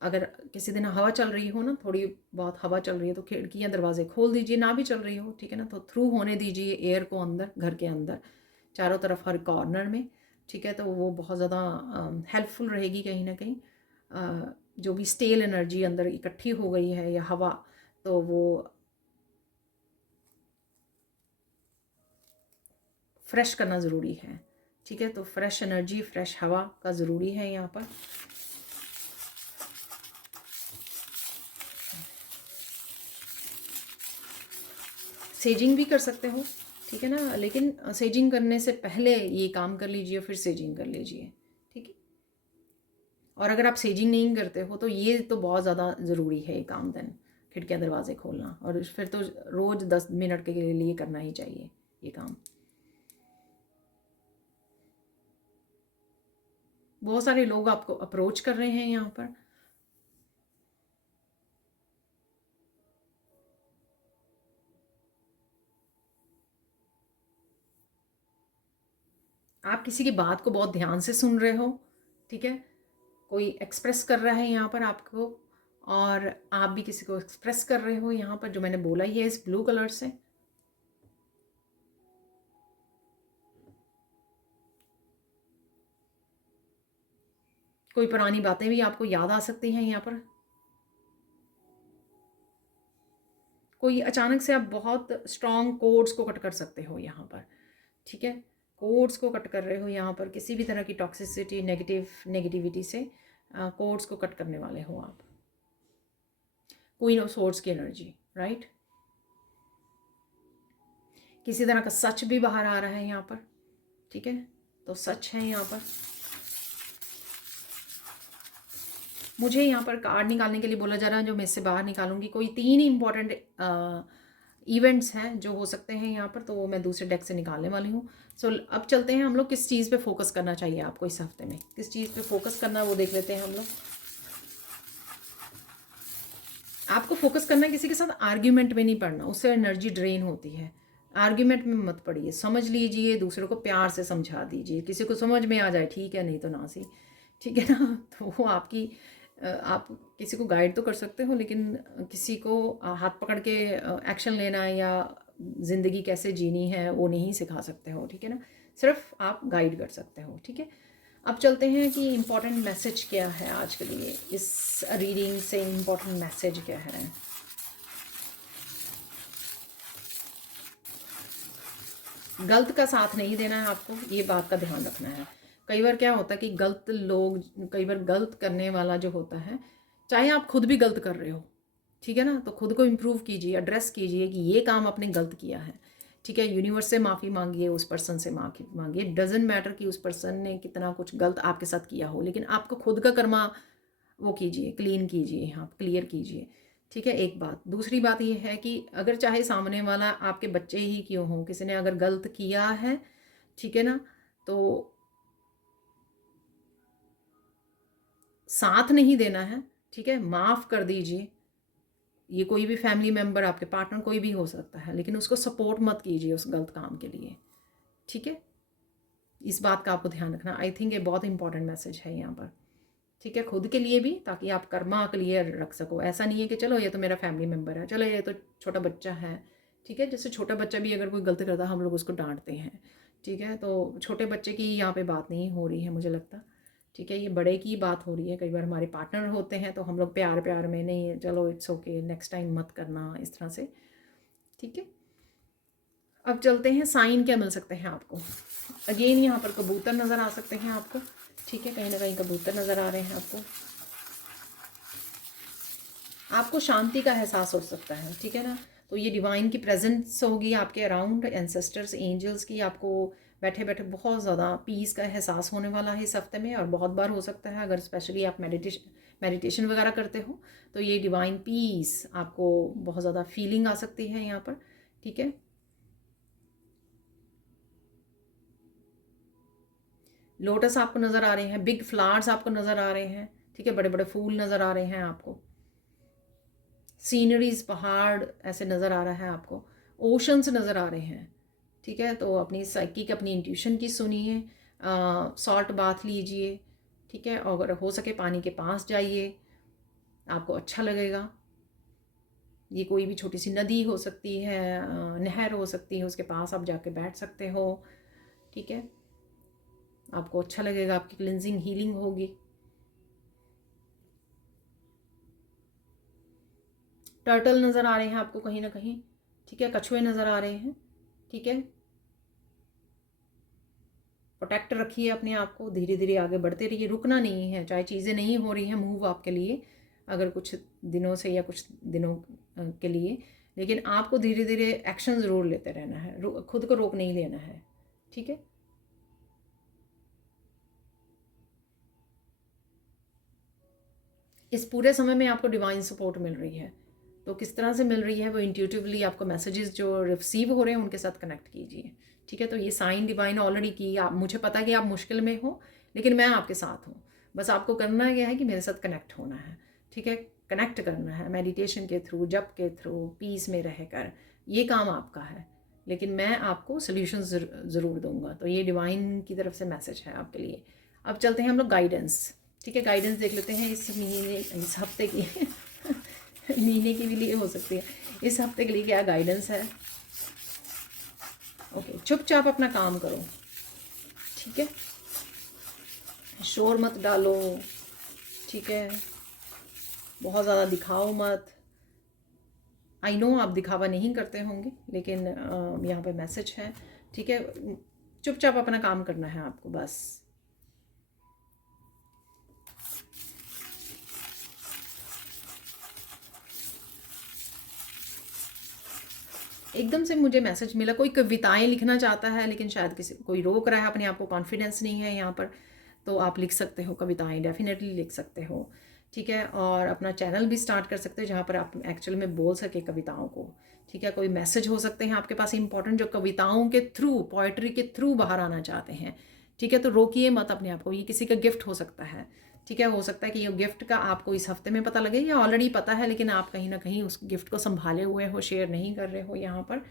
अगर किसी दिन हवा चल रही हो ना, थोड़ी बहुत हवा चल रही है तो खिड़कियाँ दरवाजे खोल दीजिए, ना भी चल रही हो, ठीक है ना? तो थ्रू होने दीजिए एयर को अंदर, घर के अंदर, चारों तरफ हर कॉर्नर में, ठीक है? तो वो बहुत ज़्यादा हेल्पफुल रहेगी कहीं ना कहीं। जो भी स्टेल एनर्जी अंदर इकट्ठी हो गई है या हवा, तो वो फ्रेश करना ज़रूरी है, ठीक है? तो फ्रेश एनर्जी, फ्रेश हवा का ज़रूरी है यहाँ पर। सेजिंग भी कर सकते हो, ठीक है ना? लेकिन सेजिंग करने से पहले ये काम कर लीजिए, फिर सेजिंग कर लीजिए, ठीक है? और अगर आप सेजिंग नहीं करते हो तो ये तो बहुत ज़्यादा ज़रूरी है ये काम, देन खिड़कियाँ दरवाजे खोलना, और फिर तो रोज़ 10 मिनट के लिए करना ही चाहिए ये काम। बहुत सारे लोग आपको अप्रोच कर रहे हैं यहाँ पर। आप किसी की बात को बहुत ध्यान से सुन रहे हो, ठीक है? कोई एक्सप्रेस कर रहा है यहाँ पर आपको, और आप भी किसी को एक्सप्रेस कर रहे हो यहाँ पर, जो मैंने बोला ही है इस ब्लू कलर से। कोई पुरानी बातें भी आपको याद आ सकती हैं यहाँ पर। कोई अचानक से आप बहुत स्ट्रॉन्ग कोड्स को कट कर सकते हो यहाँ पर, ठीक है? कोड्स को कट कर रहे हो यहाँ पर, किसी भी तरह की टॉक्सिसिटी, नेगेटिविटी से कोड्स को कट करने वाले हो आप। क्वीन ऑफ सोर्ड्स की एनर्जी, राइट? किसी तरह का सच भी बाहर आ रहा है यहाँ पर, ठीक है? तो सच है यहाँ पर। मुझे यहाँ पर कार्ड निकालने के लिए बोला जा रहा है, जो मैं इससे बाहर निकालूंगी। कोई 3 इंपॉर्टेंट इवेंट्स हैं जो हो सकते हैं यहाँ पर, तो वो मैं दूसरे डेक से निकालने वाली हूँ। सो अब चलते हैं हम लोग, किस चीज़ पे फोकस करना चाहिए आपको इस हफ्ते में, किस चीज़ पे फोकस करना है वो देख लेते हैं हम लोग। आपको फोकस करना है, किसी के साथ आर्ग्यूमेंट में नहीं पड़ना, उससे एनर्जी ड्रेन होती है। आर्ग्यूमेंट में मत पड़िए, समझ लीजिए, दूसरे को प्यार से समझा दीजिए, किसी को समझ में आ जाए ठीक है, नहीं तो ना सी, ठीक है ना? तो वो आपकी आप किसी को गाइड तो कर सकते हो, लेकिन किसी को हाथ पकड़ के एक्शन लेना या ज़िंदगी कैसे जीनी है वो नहीं सिखा सकते हो, ठीक है ना? सिर्फ आप गाइड कर सकते हो, ठीक है? अब चलते हैं कि इम्पोर्टेंट मैसेज क्या है आज के लिए, इस रीडिंग से इम्पोर्टेंट मैसेज क्या है। गलत का साथ नहीं देना है आपको, ये बात का ध्यान रखना है। कई बार क्या होता है कि गलत लोग, कई बार गलत करने वाला जो होता है, चाहे आप खुद भी गलत कर रहे हो, ठीक है ना? तो खुद को इम्प्रूव कीजिए, एड्रेस कीजिए कि ये काम आपने गलत किया है, ठीक है? यूनिवर्स से माफ़ी मांगिए, उस पर्सन से माफ़ी मांगिए। डजेंट मैटर कि उस पर्सन ने कितना कुछ गलत आपके साथ किया हो, लेकिन आपको खुद का कर्मा वो कीजिए, क्लीन कीजिए, हाँ क्लियर कीजिए, ठीक है? एक बात। दूसरी बात ये है कि अगर चाहे सामने वाला आपके बच्चे ही क्यों हों, किसी ने अगर गलत किया है, ठीक है ना, तो साथ नहीं देना है, ठीक है? माफ़ कर दीजिए। ये कोई भी फैमिली मेम्बर, आपके पार्टनर कोई भी हो सकता है, लेकिन उसको सपोर्ट मत कीजिए उस गलत काम के लिए, ठीक है? इस बात का आपको ध्यान रखना। आई थिंक ये बहुत इंपॉर्टेंट मैसेज है यहाँ पर, ठीक है? खुद के लिए भी, ताकि आप कर्मा क्लियर रख सको। ऐसा नहीं है कि चलो ये तो मेरा फैमिली मेम्बर है, चलो ये तो छोटा बच्चा है, ठीक है? जैसे छोटा बच्चा भी अगर कोई गलती करता है हम लोग उसको डांटते हैं, ठीक है? तो छोटे बच्चे की यहाँ पे बात नहीं हो रही है मुझे लगता, ठीक है? ये बड़े की बात हो रही है। कई बार हमारे पार्टनर होते हैं तो हम लोग प्यार प्यार में, नहीं चलो इट्स ओके, नेक्स्ट टाइम मत करना इस तरह से, ठीक है? अब चलते हैं, साइन क्या मिल सकते हैं आपको। अगेन यहाँ पर कबूतर नज़र आ सकते हैं आपको, ठीक है? कहीं ना कहीं कबूतर नज़र आ रहे हैं आपको। आपको शांति का एहसास हो सकता है, ठीक है ना? तो ये डिवाइन की प्रेजेंस होगी आपके अराउंड, एंसेस्टर्स, एंजल्स की। आपको बैठे बैठे बहुत ज़्यादा पीस का एहसास होने वाला है इस हफ्ते में, और बहुत बार हो सकता है अगर स्पेशली आप मेडिटेशन वगैरह करते हो तो ये डिवाइन पीस आपको बहुत ज़्यादा फीलिंग आ सकती है यहाँ पर, ठीक है? लोटस आपको नज़र आ रहे हैं, बिग फ्लावर्स आपको नज़र आ रहे हैं, ठीक है? बड़े बड़े फूल नज़र आ रहे हैं आपको। सीनरीज, पहाड़ ऐसे नज़र आ रहा है आपको, ओशंस नज़र आ रहे हैं। ठीक है, तो अपनी साइकिक, अपनी इंट्यूशन की सुनिए, सॉल्ट बाथ लीजिए। ठीक है, अगर हो सके पानी के पास जाइए, आपको अच्छा लगेगा। ये कोई भी छोटी सी नदी हो सकती है, नहर हो सकती है, उसके पास आप जाके बैठ सकते हो। ठीक है, आपको अच्छा लगेगा, आपकी क्लिनजिंग, हीलिंग होगी। टर्टल नज़र आ रहे हैं आपको कहीं ना कहीं। ठीक है, कछुए नज़र आ रहे हैं। ठीक है, प्रोटेक्ट रखिए अपने आप को, धीरे धीरे आगे बढ़ते रहिए, रुकना नहीं है। चाहे चीज़ें नहीं हो रही हैं मूव आपके लिए अगर कुछ दिनों से या कुछ दिनों के लिए, लेकिन आपको धीरे धीरे एक्शन ज़रूर लेते रहना है, खुद को रोक नहीं लेना है। ठीक है, इस पूरे समय में आपको डिवाइन सपोर्ट मिल रही है। तो किस तरह से मिल रही है वो इंट्यूटिवली आपको मैसेजेस जो रिसीव हो रहे हैं उनके साथ कनेक्ट कीजिए। ठीक है, तो ये साइन डिवाइन ऑलरेडी की आप, मुझे पता है कि आप मुश्किल में हो, लेकिन मैं आपके साथ हूँ। बस आपको करना क्या है कि मेरे साथ कनेक्ट होना है। ठीक है, कनेक्ट करना है मेडिटेशन के थ्रू, जप के थ्रू, पीस में रहकर, ये काम आपका है। लेकिन मैं आपको सोल्यूशन ज़रूर दूंगा। तो ये डिवाइन की तरफ से मैसेज है आपके लिए। अब चलते हैं हम लोग गाइडेंस। ठीक है, गाइडेंस देख लेते हैं इस महीने, इस हफ्ते की महीने की भी लिए हो सकती है, इस हफ्ते के लिए क्या गाइडेंस है। ओके, चुपचाप अपना काम करो। ठीक है, शोर मत डालो। ठीक है, बहुत ज़्यादा दिखाओ मत। आई नो आप दिखावा नहीं करते होंगे, लेकिन यहाँ पे मैसेज है। ठीक है, चुपचाप अपना काम करना है आपको बस। एकदम से मुझे मैसेज मिला, कोई कविताएं लिखना चाहता है, लेकिन शायद किसी कोई रोक रहा है, अपने आप को कॉन्फिडेंस नहीं है यहाँ पर, तो आप लिख सकते हो कविताएं, डेफिनेटली लिख सकते हो। ठीक है, और अपना चैनल भी स्टार्ट कर सकते हो जहाँ पर आप एक्चुअल में बोल सके कविताओं को। ठीक है, कोई मैसेज हो सकते हैं आपके पास इंपॉर्टेंट, जो कविताओं के थ्रू, पोइट्री के थ्रू बाहर आना चाहते हैं। ठीक है, तो रोकिए मत अपने आप को, ये किसी का गिफ्ट हो सकता है। ठीक है, हो सकता है कि ये गिफ्ट का आपको इस हफ्ते में पता लगे, या ऑलरेडी पता है लेकिन आप कहीं ना कहीं उस गिफ्ट को संभाले हुए हो, शेयर नहीं कर रहे हो यहाँ पर।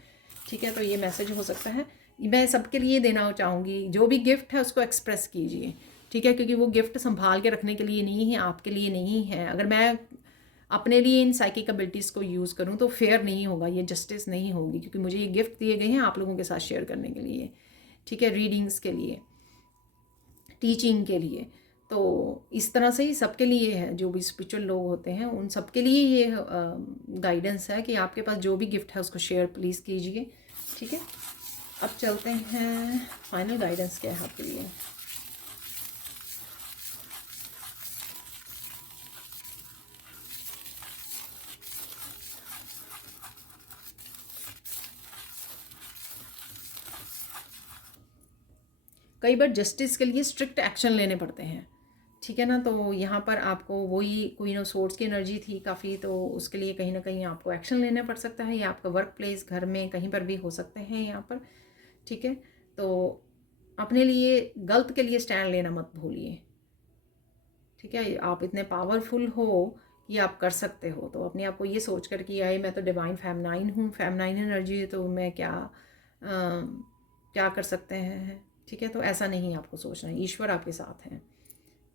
ठीक है, तो ये मैसेज हो सकता है। मैं सबके लिए देना चाहूँगी, जो भी गिफ्ट है उसको एक्सप्रेस कीजिए। ठीक है, क्योंकि वो गिफ्ट संभाल के रखने के लिए नहीं है, आपके लिए नहीं है। अगर मैं अपने लिए इन साइकिक एबिलिटीज़ को यूज़ करूँ तो फेयर नहीं होगा, ये जस्टिस नहीं होगी, क्योंकि मुझे ये गिफ्ट दिए गए हैं आप लोगों के साथ शेयर करने के लिए। ठीक है, रीडिंग्स के लिए, टीचिंग के लिए। तो इस तरह से ही सबके लिए है, जो भी स्पिरिचुअल लोग होते हैं उन सबके लिए ये गाइडेंस है कि आपके पास जो भी गिफ्ट है उसको शेयर प्लीज़ कीजिए। ठीक है, अब चलते हैं फाइनल गाइडेंस क्या है आपके लिए। कई बार जस्टिस के लिए स्ट्रिक्ट एक्शन लेने पड़ते हैं। ठीक है ना, तो यहाँ पर आपको वही क्वीन ऑफ सोर्ड्स की एनर्जी थी काफ़ी, तो उसके लिए कहीं ना कहीं आपको एक्शन लेना पड़ सकता है, या आपका वर्क प्लेस, घर में कहीं पर भी हो सकते हैं यहाँ पर। ठीक है, तो अपने लिए गलत के लिए स्टैंड लेना मत भूलिए। ठीक है, आप इतने पावरफुल हो कि आप कर सकते हो, तो अपने आप को ये सोच कर कि आए मैं तो डिवाइन फेमनाइन हूँ, फेमनाइन एनर्जी है, तो मैं क्या कर सकते हैं। ठीक है, तो ऐसा नहीं आपको सोचना है, ईश्वर आपके साथ हैं।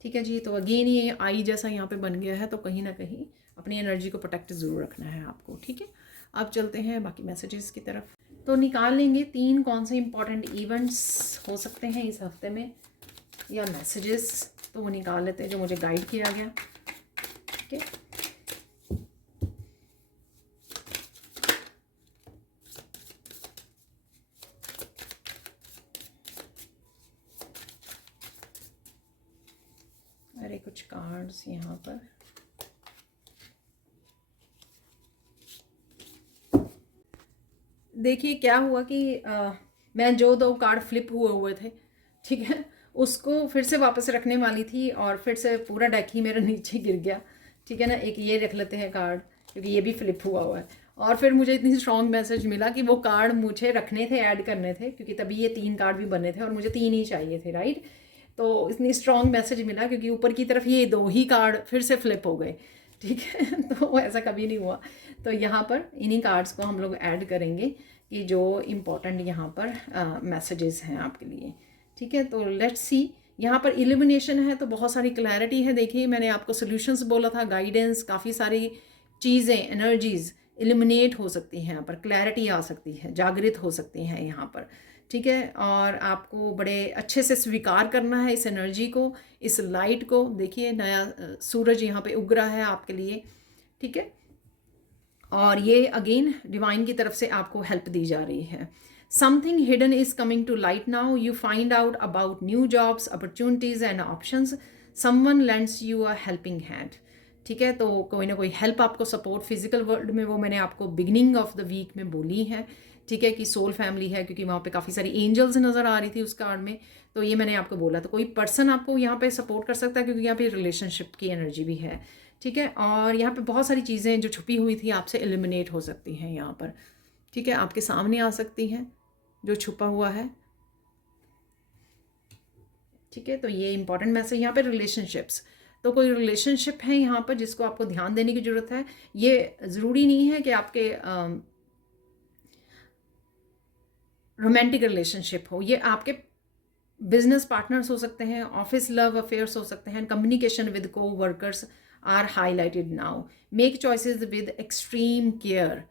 ठीक है जी, तो अगेन ये आई जैसा यहाँ पे बन गया है, तो कहीं ना कहीं अपनी एनर्जी को प्रोटेक्ट ज़रूर रखना है आपको। ठीक है, अब चलते हैं बाकी मैसेजेस की तरफ। तो निकाल लेंगे 3 कौन से इंपॉर्टेंट इवेंट्स हो सकते हैं इस हफ्ते में, या मैसेजेस, तो वो निकाल लेते हैं जो मुझे गाइड किया गया। ठीक है, अरे कुछ कार्ड्स यहाँ पर, देखिए क्या हुआ कि मैं जो 2 कार्ड फ्लिप हुए थे, ठीक है, उसको फिर से वापस रखने वाली थी और फिर से पूरा डेक ही मेरा नीचे गिर गया। ठीक है ना, एक ये रख लेते हैं कार्ड, क्योंकि ये भी फ्लिप हुआ है। और फिर मुझे इतनी स्ट्रॉन्ग मैसेज मिला कि वो कार्ड मुझे रखने थे, ऐड करने थे, क्योंकि तभी ये 3 कार्ड भी बने थे और मुझे 3 ही चाहिए थे, राइट। तो इतनी स्ट्रॉन्ग मैसेज मिला क्योंकि ऊपर की तरफ ये 2 ही कार्ड फिर से फ्लिप हो गए। ठीक है। तो ऐसा कभी नहीं हुआ। तो यहाँ पर इन्हीं कार्ड्स को हम लोग ऐड करेंगे कि जो इम्पोर्टेंट यहाँ पर मैसेजेस हैं आपके लिए। ठीक है, तो लेट्स सी। यहाँ पर इल्यूमिनेशन है तो बहुत सारी क्लैरिटी है। देखिए मैंने आपको सॉल्यूशंस बोला था, गाइडेंस, काफ़ी सारी चीज़ें, एनर्जीज इल्यूमिनेट हो सकती हैं यहाँ पर, क्लैरिटी आ सकती है, जागृत हो सकती हैं यहाँ पर। ठीक है, और आपको बड़े अच्छे से स्वीकार करना है इस एनर्जी को, इस लाइट को। देखिए नया सूरज यहाँ पे उग रहा है आपके लिए। ठीक है, और ये अगेन डिवाइन की तरफ से आपको हेल्प दी जा रही है। Something hidden is coming to light now, you find out about new jobs, opportunities and options, someone lends you a helping hand. ठीक है, तो कोई ना कोई हेल्प आपको, सपोर्ट फिजिकल वर्ल्ड में, वो मैंने आपको बिगिनिंग ऑफ द वीक में बोली है। ठीक है, कि सोल फैमिली है, क्योंकि वहाँ पे काफ़ी सारी एंजल्स नज़र आ रही थी उस कार्ड में, तो ये मैंने आपको बोला। तो कोई पर्सन आपको यहाँ पे सपोर्ट कर सकता है, क्योंकि यहाँ पे रिलेशनशिप की एनर्जी भी है। ठीक है, और यहाँ पे बहुत सारी चीज़ें जो छुपी हुई थी आपसे एलिमिनेट हो सकती हैं यहाँ पर। ठीक है, आपके सामने आ सकती हैं जो छुपा हुआ है। ठीक है, तो ये इंपॉर्टेंट मैसेज यहाँ पे रिलेशनशिप्स। तो कोई रिलेशनशिप है यहाँ पर जिसको आपको ध्यान देने की ज़रूरत है। ये ज़रूरी नहीं है कि आपके रोमांटिक रिलेशनशिप हो, ये आपके बिजनेस पार्टनर्स हो सकते हैं, ऑफिस लव अफेयर्स हो सकते हैं, communication with coworkers are highlighted now, make choices with extreme care.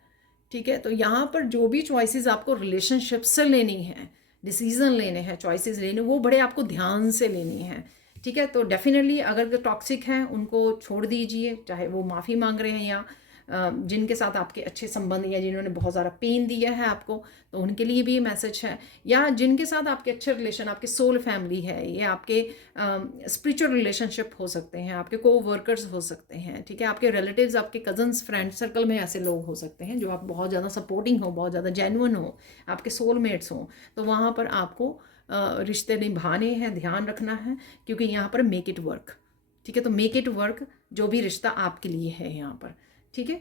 ठीक है, तो यहाँ पर जो भी चॉइसेस आपको रिलेशनशिप से लेनी है, डिसीजन लेने हैं, चॉइसेस लेने, वो बड़े आपको ध्यान से लेनी है। ठीक है, तो डेफिनेटली अगर टॉक्सिक हैं उनको छोड़ दीजिए, चाहे वो माफ़ी मांग रहे हैं या जिनके साथ आपके अच्छे संबंध या जिन्होंने बहुत ज़्यादा पेन दिया है आपको, तो उनके लिए भी ये मैसेज है। या जिनके साथ आपके अच्छे रिलेशन, आपके सोल फैमिली है, या आपके स्पिरिचुअल रिलेशनशिप हो सकते हैं, आपके को वर्कर्स हो सकते हैं। ठीक है, आपके रिलेटिव्स, आपके कजन्स, फ्रेंड सर्कल में ऐसे लोग हो सकते हैं जो आप बहुत ज़्यादा सपोर्टिंग हो, बहुत ज़्यादा जेन्युइन हो, आपके सोलमेट्स हों। तो वहाँ पर आपको रिश्ते निभाने हैं, ध्यान रखना है, क्योंकि यहाँ पर मेक इट वर्क। ठीक है, तो मेक इट वर्क जो भी रिश्ता आपके लिए है यहाँ पर। ठीक है,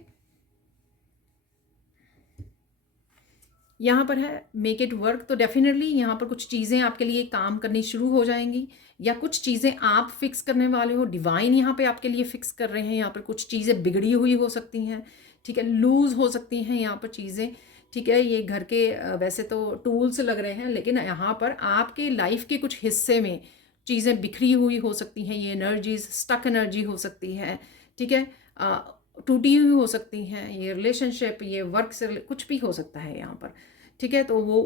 यहाँ पर है मेक इट वर्क, तो डेफिनेटली यहाँ पर कुछ चीज़ें आपके लिए काम करनी शुरू हो जाएंगी, या कुछ चीज़ें आप फिक्स करने वाले हो, डिवाइन यहाँ पे आपके लिए फिक्स कर रहे हैं। यहाँ पर कुछ चीज़ें बिगड़ी हुई हो सकती हैं। ठीक है, लूज हो सकती हैं यहाँ पर चीज़ें। ठीक है, ये घर के वैसे तो टूल्स लग रहे हैं, लेकिन यहाँ पर आपके लाइफ के कुछ हिस्से में चीज़ें बिखरी हुई हो सकती हैं। ये एनर्जीज, स्टक एनर्जी हो सकती है। ठीक है, टूटी हुई हो सकती हैं। ये रिलेशनशिप, ये वर्क से कुछ भी हो सकता है यहाँ पर। ठीक है, तो वो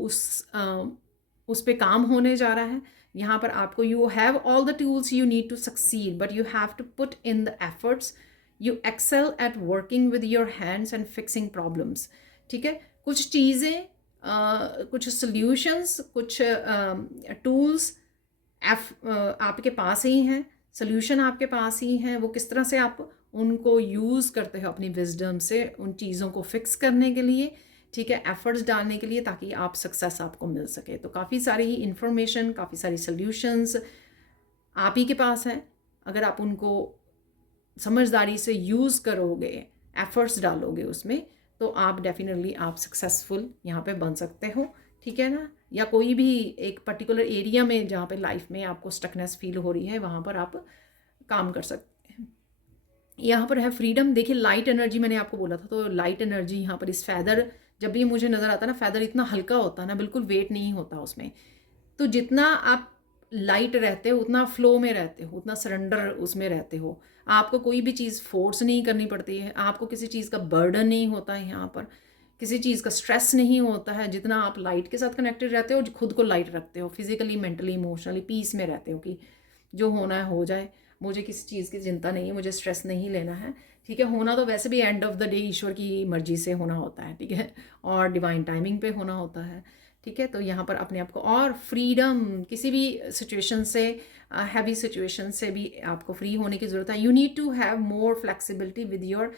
उस पे काम होने जा रहा है। यहाँ पर आपको, you have all the tools you need to succeed, but you have to put in the efforts, you excel at working with your hands and fixing problems. ठीक है, कुछ चीज़ें, कुछ सॉल्यूशंस, कुछ टूल्स आपके पास ही हैं, सोल्यूशन आपके पास ही हैं। वो किस तरह से आप उनको यूज़ करते हो अपनी विजडम से उन चीज़ों को फिक्स करने के लिए। ठीक है, एफर्ट्स डालने के लिए, ताकि आप सक्सेस आपको मिल सके। तो काफ़ी सारी इंफॉर्मेशन, काफ़ी सारी सॉल्यूशंस आप ही के पास हैं। अगर आप उनको समझदारी से यूज़ करोगे, एफर्ट्स डालोगे उसमें, तो आप डेफिनेटली आप सक्सेसफुल यहाँ पे बन सकते हो। ठीक है ना, या कोई भी एक पर्टिकुलर एरिया में जहाँ पे लाइफ में आपको स्टकनेस फील हो रही है, वहाँ पर आप काम कर सकते हैं। यहाँ पर है फ्रीडम। देखिए लाइट एनर्जी मैंने आपको बोला था, तो लाइट एनर्जी यहाँ पर इस फैदर, जब भी मुझे नज़र आता है ना, फैदर इतना हल्का होता है ना, बिल्कुल वेट नहीं होता उसमें। तो जितना आप लाइट रहते हो, उतना फ्लो में रहते हो, उतना सरेंडर उसमें रहते हो। आपको कोई भी चीज़ फोर्स नहीं करनी पड़ती है, आपको किसी चीज़ का बर्डन नहीं होता है, यहाँ पर किसी चीज़ का स्ट्रेस नहीं होता है। जितना आप लाइट के साथ कनेक्टेड रहते हो, खुद को लाइट रखते हो, फिजिकली, मेंटली, इमोशनली पीस में रहते हो कि जो होना है हो जाए, मुझे किसी चीज़ की चिंता नहीं है, मुझे स्ट्रेस नहीं लेना है। ठीक है, होना तो वैसे भी एंड ऑफ द डे ईश्वर की मर्जी से होना होता है। ठीक है, और डिवाइन टाइमिंग पे होना होता है। ठीक है, तो यहाँ पर अपने आप को और फ्रीडम, किसी भी सिचुएशन से, हैवी सिचुएशन से भी आपको फ्री होने की ज़रूरत है। You need to have more flexibility with your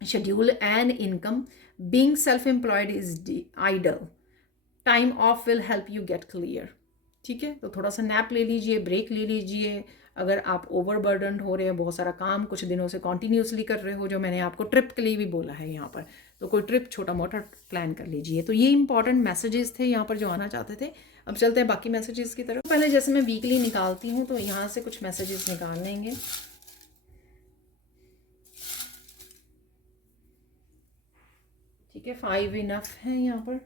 schedule and income. Being self employed is ideal, time off will help you get clear. ठीक है, तो थोड़ा सा नैप ले लीजिए, ब्रेक ले लीजिए। अगर आप ओवरबर्डनड हो रहे हैं, बहुत सारा काम कुछ दिनों से कॉन्टीन्यूसली कर रहे हो, जो मैंने आपको ट्रिप के लिए भी बोला है यहाँ पर, तो कोई ट्रिप छोटा मोटा प्लान कर लीजिए। तो ये इंपॉर्टेंट मैसेजेस थे यहाँ पर जो आना चाहते थे। अब चलते हैं बाकी मैसेजेस की तरफ। पहले जैसे मैं वीकली निकालती हूँ, तो यहाँ से कुछ मैसेजेस निकाल लेंगे। ठीक है, 5 इनफ है यहाँ पर।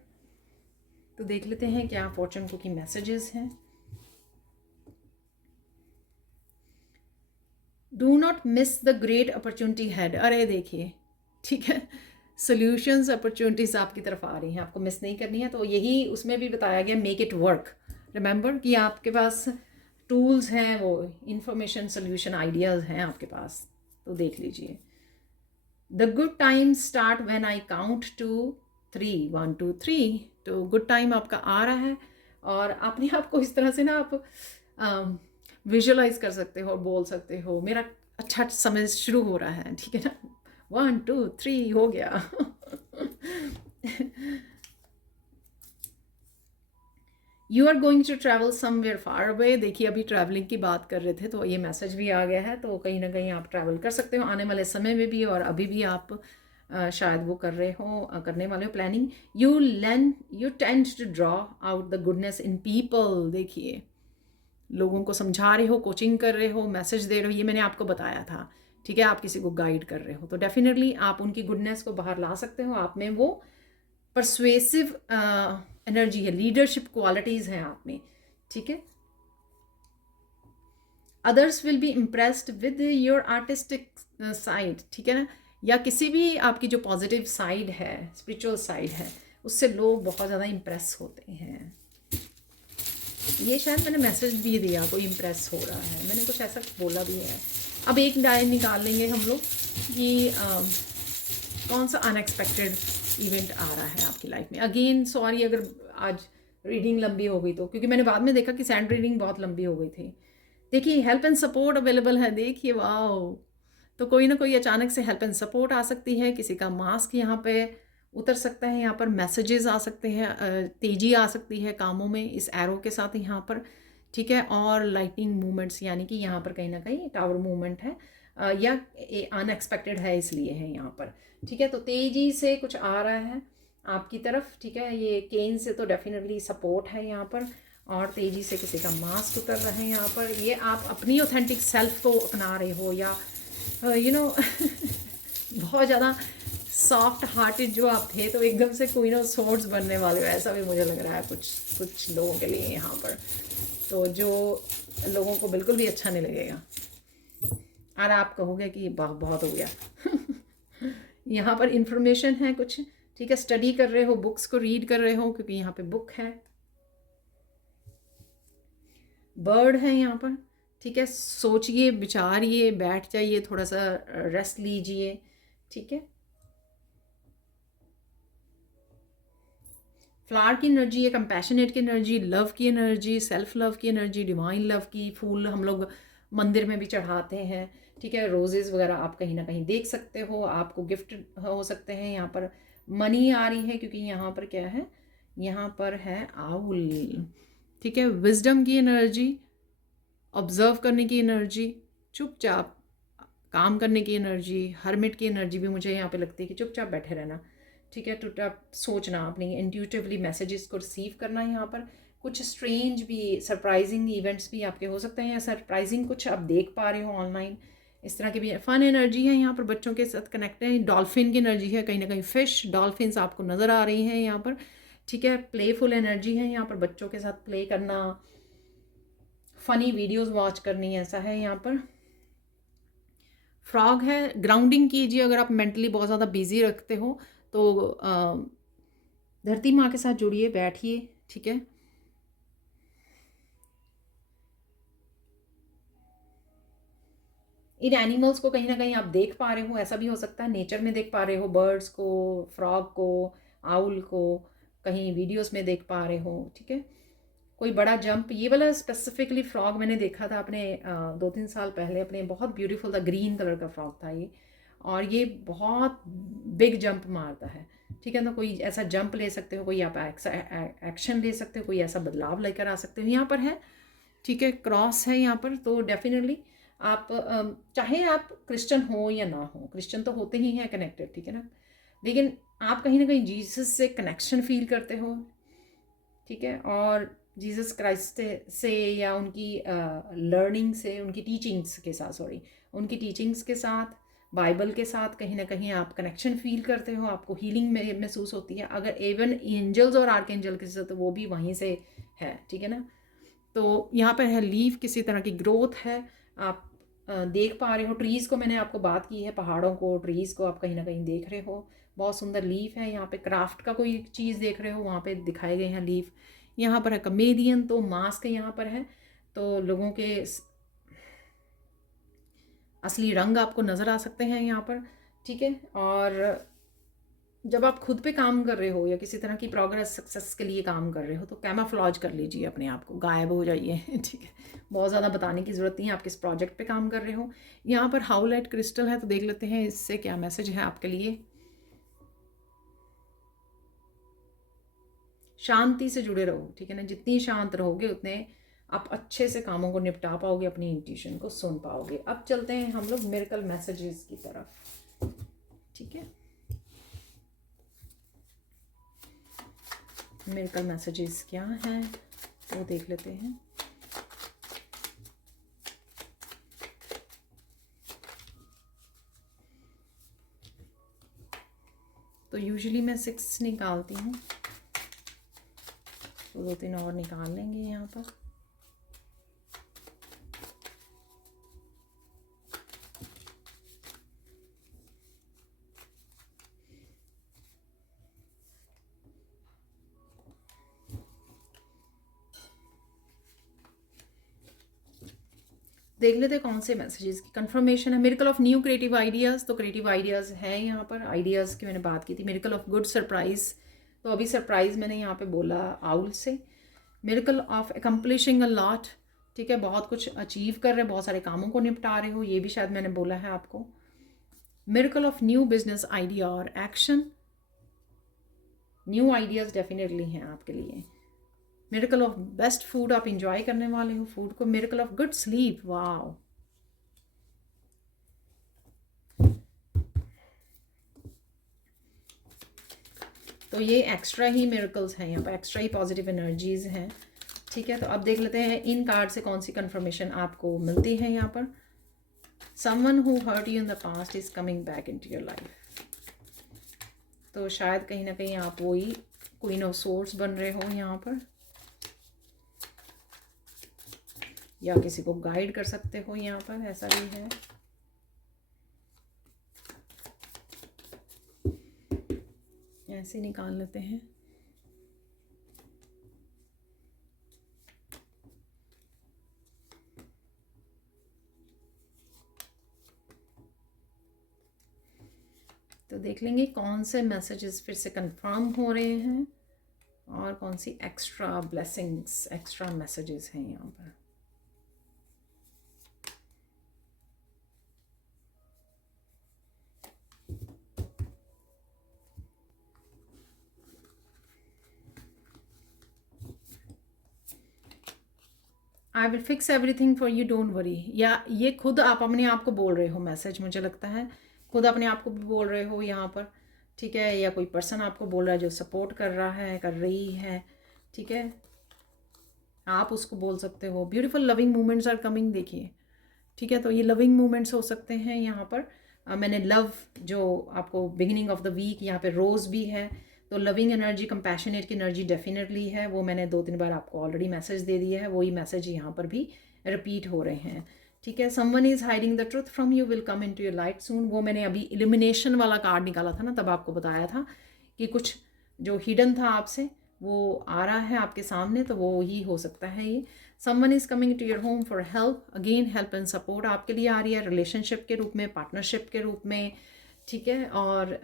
तो देख लेते हैं क्या फॉर्चून कुकी मैसेजेस हैं। Do not miss the great opportunity had. अरे देखिए, ठीक है, सॉल्यूशंस अपॉर्चुनिटीज आपकी तरफ आ रही हैं, आपको मिस नहीं करनी है। तो यही उसमें भी बताया गया, मेक इट वर्क। रिमेंबर कि आपके पास टूल्स हैं, वो इंफॉर्मेशन सॉल्यूशन आइडियाज़ हैं आपके पास। तो देख लीजिए, the good time start when I count to 3, 1 2 3। तो गुड टाइम आपका आ रहा है, और अपने आप को इस तरह से ना आप विजुअलाइज कर सकते हो और बोल सकते हो, मेरा अच्छा समय शुरू हो रहा है, ठीक है ना। 1 2 3 हो गया। You are going to travel somewhere far away. देखिए, अभी ट्रैवलिंग की बात कर रहे थे तो ये मैसेज भी आ गया है। तो कहीं ना कहीं आप ट्रैवल कर सकते हो आने वाले समय में भी, और अभी भी आप शायद वो कर रहे हो, करने वाले हो planning. You tend to draw out the goodness in people. देखिए, लोगों को समझा रहे हो, कोचिंग कर रहे हो, मैसेज दे रहे हो, ये मैंने आपको बताया था, ठीक है। आप किसी को गाइड कर रहे हो तो डेफिनेटली आप उनकी गुडनेस को बाहर ला सकते हो। आप में वो परसुएसिव एनर्जी है, लीडरशिप क्वालिटीज़ हैं आप में, ठीक है। Others will be impressed with your artistic side, ठीक है ना, या किसी भी आपकी जो पॉजिटिव साइड है, स्पिरिचुअल साइड है, उससे लोग बहुत ज़्यादा इम्प्रेस होते हैं। ये शायद मैंने मैसेज भी दिया, कोई इम्प्रेस हो रहा है, मैंने कुछ ऐसा बोला भी है। अब एक डायरी निकाल लेंगे हम लोग कि कौन सा अनएक्सपेक्टेड इवेंट आ रहा है आपकी लाइफ में। अगेन सॉरी अगर आज रीडिंग लंबी हो गई तो, क्योंकि मैंने बाद में देखा कि सैंड रीडिंग बहुत लंबी हो गई थी। देखिए, हेल्प एंड सपोर्ट अवेलेबल है। देखिए, वाओ, तो कोई ना कोई अचानक से हेल्प एंड सपोर्ट आ सकती है, किसी का मास्क यहाँ पे उतर सकता है, यहाँ पर मैसेजेस आ सकते हैं, तेज़ी आ सकती है कामों में इस एरो के साथ यहाँ पर, ठीक है। और लाइटनिंग मूवमेंट्स, यानी कि यहाँ पर कहीं ना कहीं टावर मूवमेंट है, या अनएक्सपेक्टेड है इसलिए है यहाँ पर, ठीक है। तो तेज़ी से कुछ आ रहा है आपकी तरफ, ठीक है। ये केन से तो डेफिनेटली सपोर्ट है यहाँ पर, और तेज़ी से किसी का मास्क उतर रहा है यहाँ पर। ये आप अपनी ऑथेंटिक सेल्फ को अपना रहे हो, या यू नो बहुत ज़्यादा सॉफ्ट हार्टेड जो आप थे, तो एकदम से क्वीन ऑफ स्वॉर्ड्स बनने वाले हो, ऐसा भी मुझे लग रहा है कुछ लोगों के लिए यहाँ पर। तो जो लोगों को बिल्कुल भी अच्छा नहीं लगेगा, और आप कहोगे कि बहुत हो गया। यहाँ पर इंफॉर्मेशन है कुछ, ठीक है। स्टडी कर रहे हो, बुक्स को रीड कर रहे हो, क्योंकि यहाँ पे बुक है, बर्ड है यहाँ पर, ठीक है। सोचिए, विचारिए, बैठ जाइए, थोड़ा सा रेस्ट लीजिए, ठीक है। फ्लावर की एनर्जी है, कंपैशनेट की एनर्जी, लव की एनर्जी, सेल्फ लव की एनर्जी, डिवाइन लव की। फूल हम लोग मंदिर में भी चढ़ाते हैं, ठीक है। रोजेज़ वगैरह आप कहीं ना कहीं देख सकते हो, आपको गिफ्ट हो सकते हैं। यहाँ पर मनी आ रही है, क्योंकि यहाँ पर क्या है, यहाँ पर है आउल, ठीक है। विजडम की एनर्जी, ऑब्जर्व करने की एनर्जी, चुपचाप काम करने की एनर्जी, हर्मिट की एनर्जी भी मुझे यहाँ पे लगती है कि चुपचाप बैठे रहना, ठीक है। चुपचाप सोचना, अपनी इंट्यूटिवली मैसेजेस को रिसीव करना। यहाँ पर कुछ स्ट्रेंज भी सरप्राइजिंग इवेंट्स भी आपके हो सकते हैं, या सरप्राइजिंग कुछ आप देख पा रहे हो ऑनलाइन, इस तरह की भी फन एनर्जी है। यहाँ पर बच्चों के साथ कनेक्ट है, डॉल्फिन की एनर्जी है, कहीं ना कहीं फिश डॉल्फिन्स आपको नज़र आ रही हैं यहाँ पर, ठीक है। प्लेफुल एनर्जी है यहाँ पर, बच्चों के साथ प्ले करना, फनी वीडियोस वॉच करनी, ऐसा है यहाँ पर। फ्रॉग है, ग्राउंडिंग कीजिए अगर आप मेंटली बहुत ज़्यादा बिजी रखते हो तो धरती माँ के साथ जुड़िए, बैठिए, ठीक है। इन एनिमल्स को कहीं ना कहीं आप देख पा रहे हो, ऐसा भी हो सकता है नेचर में देख पा रहे हो, बर्ड्स को, फ्रॉग को, आउल को कहीं वीडियोस में देख पा रहे हो, ठीक है। कोई बड़ा जंप, ये वाला स्पेसिफिकली फ्रॉग मैंने देखा था अपने 2-3 साल पहले, अपने बहुत ब्यूटीफुल था, ग्रीन कलर का फ्रॉग था ये, और ये बहुत बिग जंप मारता है, ठीक है। तो कोई ऐसा जंप ले सकते हो, कोई आप एक्शन ले सकते हो, कोई ऐसा बदलाव लेकर आ सकते हो, यहाँ पर है, ठीक है। क्रॉस है यहाँ पर, तो डेफिनेटली आप चाहे आप क्रिश्चियन हो या ना हो, क्रिश्चियन तो होते ही हैं कनेक्टेड, ठीक है ना, लेकिन आप कहीं ना कहीं जीसस से कनेक्शन फील करते हो, ठीक है। और जीसस क्राइस्ट से या उनकी लर्निंग से, उनकी टीचिंग्स के साथ, उनकी टीचिंग्स के साथ, बाइबल के साथ कहीं ना कहीं आप कनेक्शन फील करते हो, आपको हीलिंग में महसूस होती है। अगर एवन एंजल्स और आर्क एंजल के साथ, तो वो भी वहीं से है, ठीक है ना। तो यहाँ पर है लीफ, किसी तरह की ग्रोथ है, आप देख पा रहे हो। ट्रीज़ को मैंने आपको बात की है, पहाड़ों को, ट्रीज़ को आप कहीं ना कहीं देख रहे हो। बहुत सुंदर लीफ है। यहाँ पे क्राफ्ट का कोई चीज़ देख रहे हो, वहाँ पे दिखाए गए हैं लीफ। यहाँ पर है कमेडियन, तो मास्क यहाँ पर है, तो लोगों के असली रंग आपको नज़र आ सकते हैं यहाँ पर, ठीक है। और जब आप खुद पे काम कर रहे हो या किसी तरह की प्रोग्रेस सक्सेस के लिए काम कर रहे हो, तो कैमाफ्लॉज कर लीजिए अपने आप को, गायब हो जाइए, ठीक है। बहुत ज़्यादा बताने की ज़रूरत नहीं है, आप किस प्रोजेक्ट पे काम कर रहे हो। यहाँ पर हाउलाइट क्रिस्टल है, तो देख लेते हैं इससे क्या मैसेज है आपके लिए। शांति से जुड़े रहो, ठीक है ना। जितनी शांत रहोगे उतने आप अच्छे से कामों को निपटा पाओगे, अपनी इंट्यूशन को सुन पाओगे। अब चलते हैं हम लोग मिरेकल मैसेजेस की तरफ, ठीक है। मिरेकल मैसेजेस क्या हैं वो देख लेते हैं। तो यूजुअली मैं 6 निकालती हूँ, तो 2-3 और निकाल लेंगे यहाँ पर। देख लेते हैं कौन से मैसेजेस की कंफर्मेशन है। Miracle of new creative ideas, तो क्रिएटिव आइडियाज़ है यहाँ पर। आइडियाज़ की मैंने बात की थी। मिरेकल ऑफ गुड सरप्राइज, तो अभी सरप्राइज मैंने यहाँ पे बोला आउल से। Miracle of accomplishing a lot, ठीक है, बहुत कुछ अचीव कर रहे हैं, बहुत सारे कामों को निपटा रहे हो, ये भी शायद मैंने बोला है आपको। Miracle of new business idea और एक्शन, न्यू आइडियाज़ डेफिनेटली हैं आपके लिए। मिरेकल ऑफ बेस्ट फूड, आप इंजॉय करने वाले हो फूड को। Miracle of good sleep, wow. तो ये एक्स्ट्रा ही मिरेकल्स हैं यहाँ पर, एक्स्ट्रा ही पॉजिटिव एनर्जीज हैं, ठीक है। तो अब देख लेते हैं इन कार्ड से कौन सी कंफर्मेशन आपको मिलती है यहाँ पर। Someone who hurt you in the past is coming back into your life, तो शायद कहीं ना कहीं आप वही क्वीन ऑफ सोर्ड्स बन रहे हो यहाँ पर, या किसी को गाइड कर सकते हो यहाँ पर, ऐसा भी है। ऐसे निकाल लेते हैं। तो देख लेंगे कौन से मैसेजेस फिर से कंफर्म हो रहे हैं और कौन सी एक्स्ट्रा ब्लेसिंग्स, एक्स्ट्रा मैसेजेस हैं यहाँ पर। I will fix everything for you, don't worry. या ये खुद आप अपने आप को बोल रहे हो मैसेज, मुझे लगता है खुद अपने आप को भी बोल रहे हो यहाँ पर, ठीक है। या कोई पर्सन आपको बोल रहा है जो सपोर्ट कर रहा है, कर रही है, ठीक है। आप उसको बोल सकते हो beautiful loving moments are coming, देखिए, ठीक है। तो ये लविंग मोमेंट्स हो सकते हैं यहाँ पर। मैंने लव जो आपको बिगिनिंग ऑफ द वीक, यहाँ पे रोज़ भी है, तो लविंग एनर्जी, कंपैशनेट की एनर्जी डेफिनेटली है। वो मैंने 2-3 बार आपको ऑलरेडी मैसेज दे दिया है, वही मैसेज यहाँ पर भी रिपीट हो रहे हैं, ठीक है। Someone is hiding the truth from you will come into your light soon, वो मैंने अभी इल्यूमिनेशन वाला कार्ड निकाला था ना, तब आपको बताया था कि कुछ जो हिडन था आपसे वो आ रहा है आपके सामने, तो वो ही हो सकता है ये। Someone is coming to your home for help, again help and support आपके लिए आ रही है, रिलेशनशिप के रूप में, पार्टनरशिप के रूप में, ठीक है। और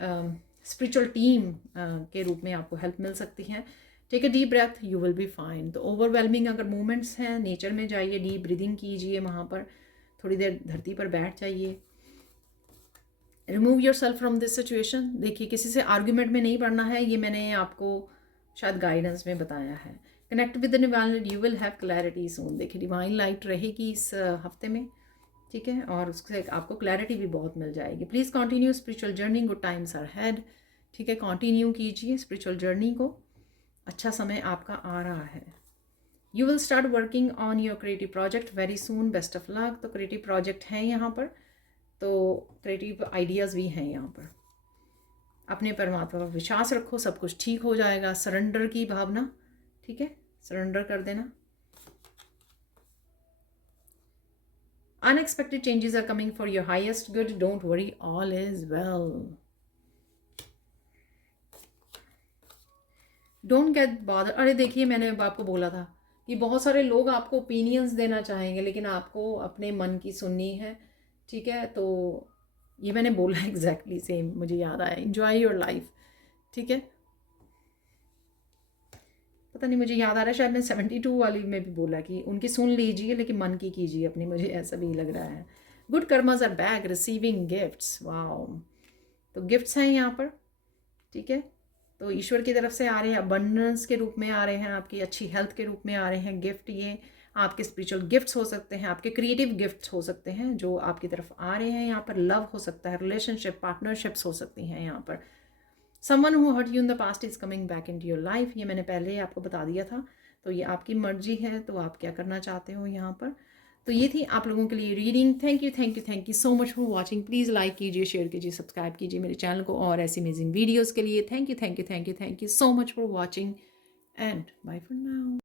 स्पिरिचुअल टीम के रूप में आपको हेल्प मिल सकती है। Take a deep breath, you will be fine. तो ओवरवेलमिंग अगर मूवमेंट्स हैं, नेचर में जाइए, डीप ब्रीदिंग कीजिए, वहाँ पर थोड़ी देर धरती पर बैठ जाइए। Remove your self from this situation, देखिए किसी से आर्ग्यूमेंट में नहीं पड़ना है, ये मैंने आपको शायद गाइडेंस में बताया है। Connect with the divine light, you will have clarity soon, देखिए डिवाइन लाइट रहेगी इस हफ्ते में, ठीक है। और उससे आपको क्लैरिटी भी बहुत मिल जाएगी। Please continue spiritual journey, good times are had, ठीक है। कंटिन्यू कीजिए स्पिरिचुअल जर्नी को, अच्छा समय आपका आ रहा है। You will start working on your creative project very soon, best of luck. तो क्रिएटिव प्रोजेक्ट है यहाँ पर, तो क्रिएटिव आइडियाज़ भी हैं यहाँ पर। अपने परमात्मा पर विश्वास रखो, सब कुछ ठीक हो जाएगा। सरेंडर की भावना, ठीक है, सरेंडर कर देना। Unexpected changes are coming for your highest good. Don't worry, all is well. Don't get bothered. अरे देखिए, मैंने आपको बोला था कि बहुत सारे लोग आपको ओपिनियंस देना चाहेंगे, लेकिन आपको अपने मन की सुननी है, ठीक है। तो ये मैंने बोला एग्जैक्टली सेम, मुझे याद आया। Enjoy your life, ठीक है। पता नहीं, मुझे याद आ रहा है, शायद मैं 72 वाली में भी बोला कि उनकी सुन लीजिए लेकिन मन की कीजिए अपनी, मुझे ऐसा भी लग रहा है। Good karmas are back, receiving gifts, wow. तो गिफ्ट्स हैं यहाँ पर, ठीक है। तो ईश्वर की तरफ से आ रहे हैं, अबंडेंस के रूप में आ रहे हैं, आपकी अच्छी हेल्थ के रूप में आ रहे हैं गिफ्ट। ये आपके स्पिरिचुअल गिफ्ट्स हो सकते हैं, आपके क्रिएटिव गिफ्ट्स हो सकते हैं जो आपकी तरफ आ रहे हैं। यहाँ पर लव हो सकता है, रिलेशनशिप, पार्टनरशिप्स हो सकती हैं यहाँ पर। Someone who hurt you in the past is coming back into your life, ये मैंने पहले ही आपको बता दिया था। तो ये आपकी मर्जी है, तो आप क्या करना चाहते हो यहाँ पर। तो ये थी आप लोगों के लिए reading. Thank you thank you thank you so much for watching. Please like कीजिए, शेयर कीजिए, सब्सक्राइब कीजिए मेरे चैनल को और ऐसी अमेजिंग वीडियोज़ के लिए। Thank you thank you thank you thank you so much for watching and bye for now.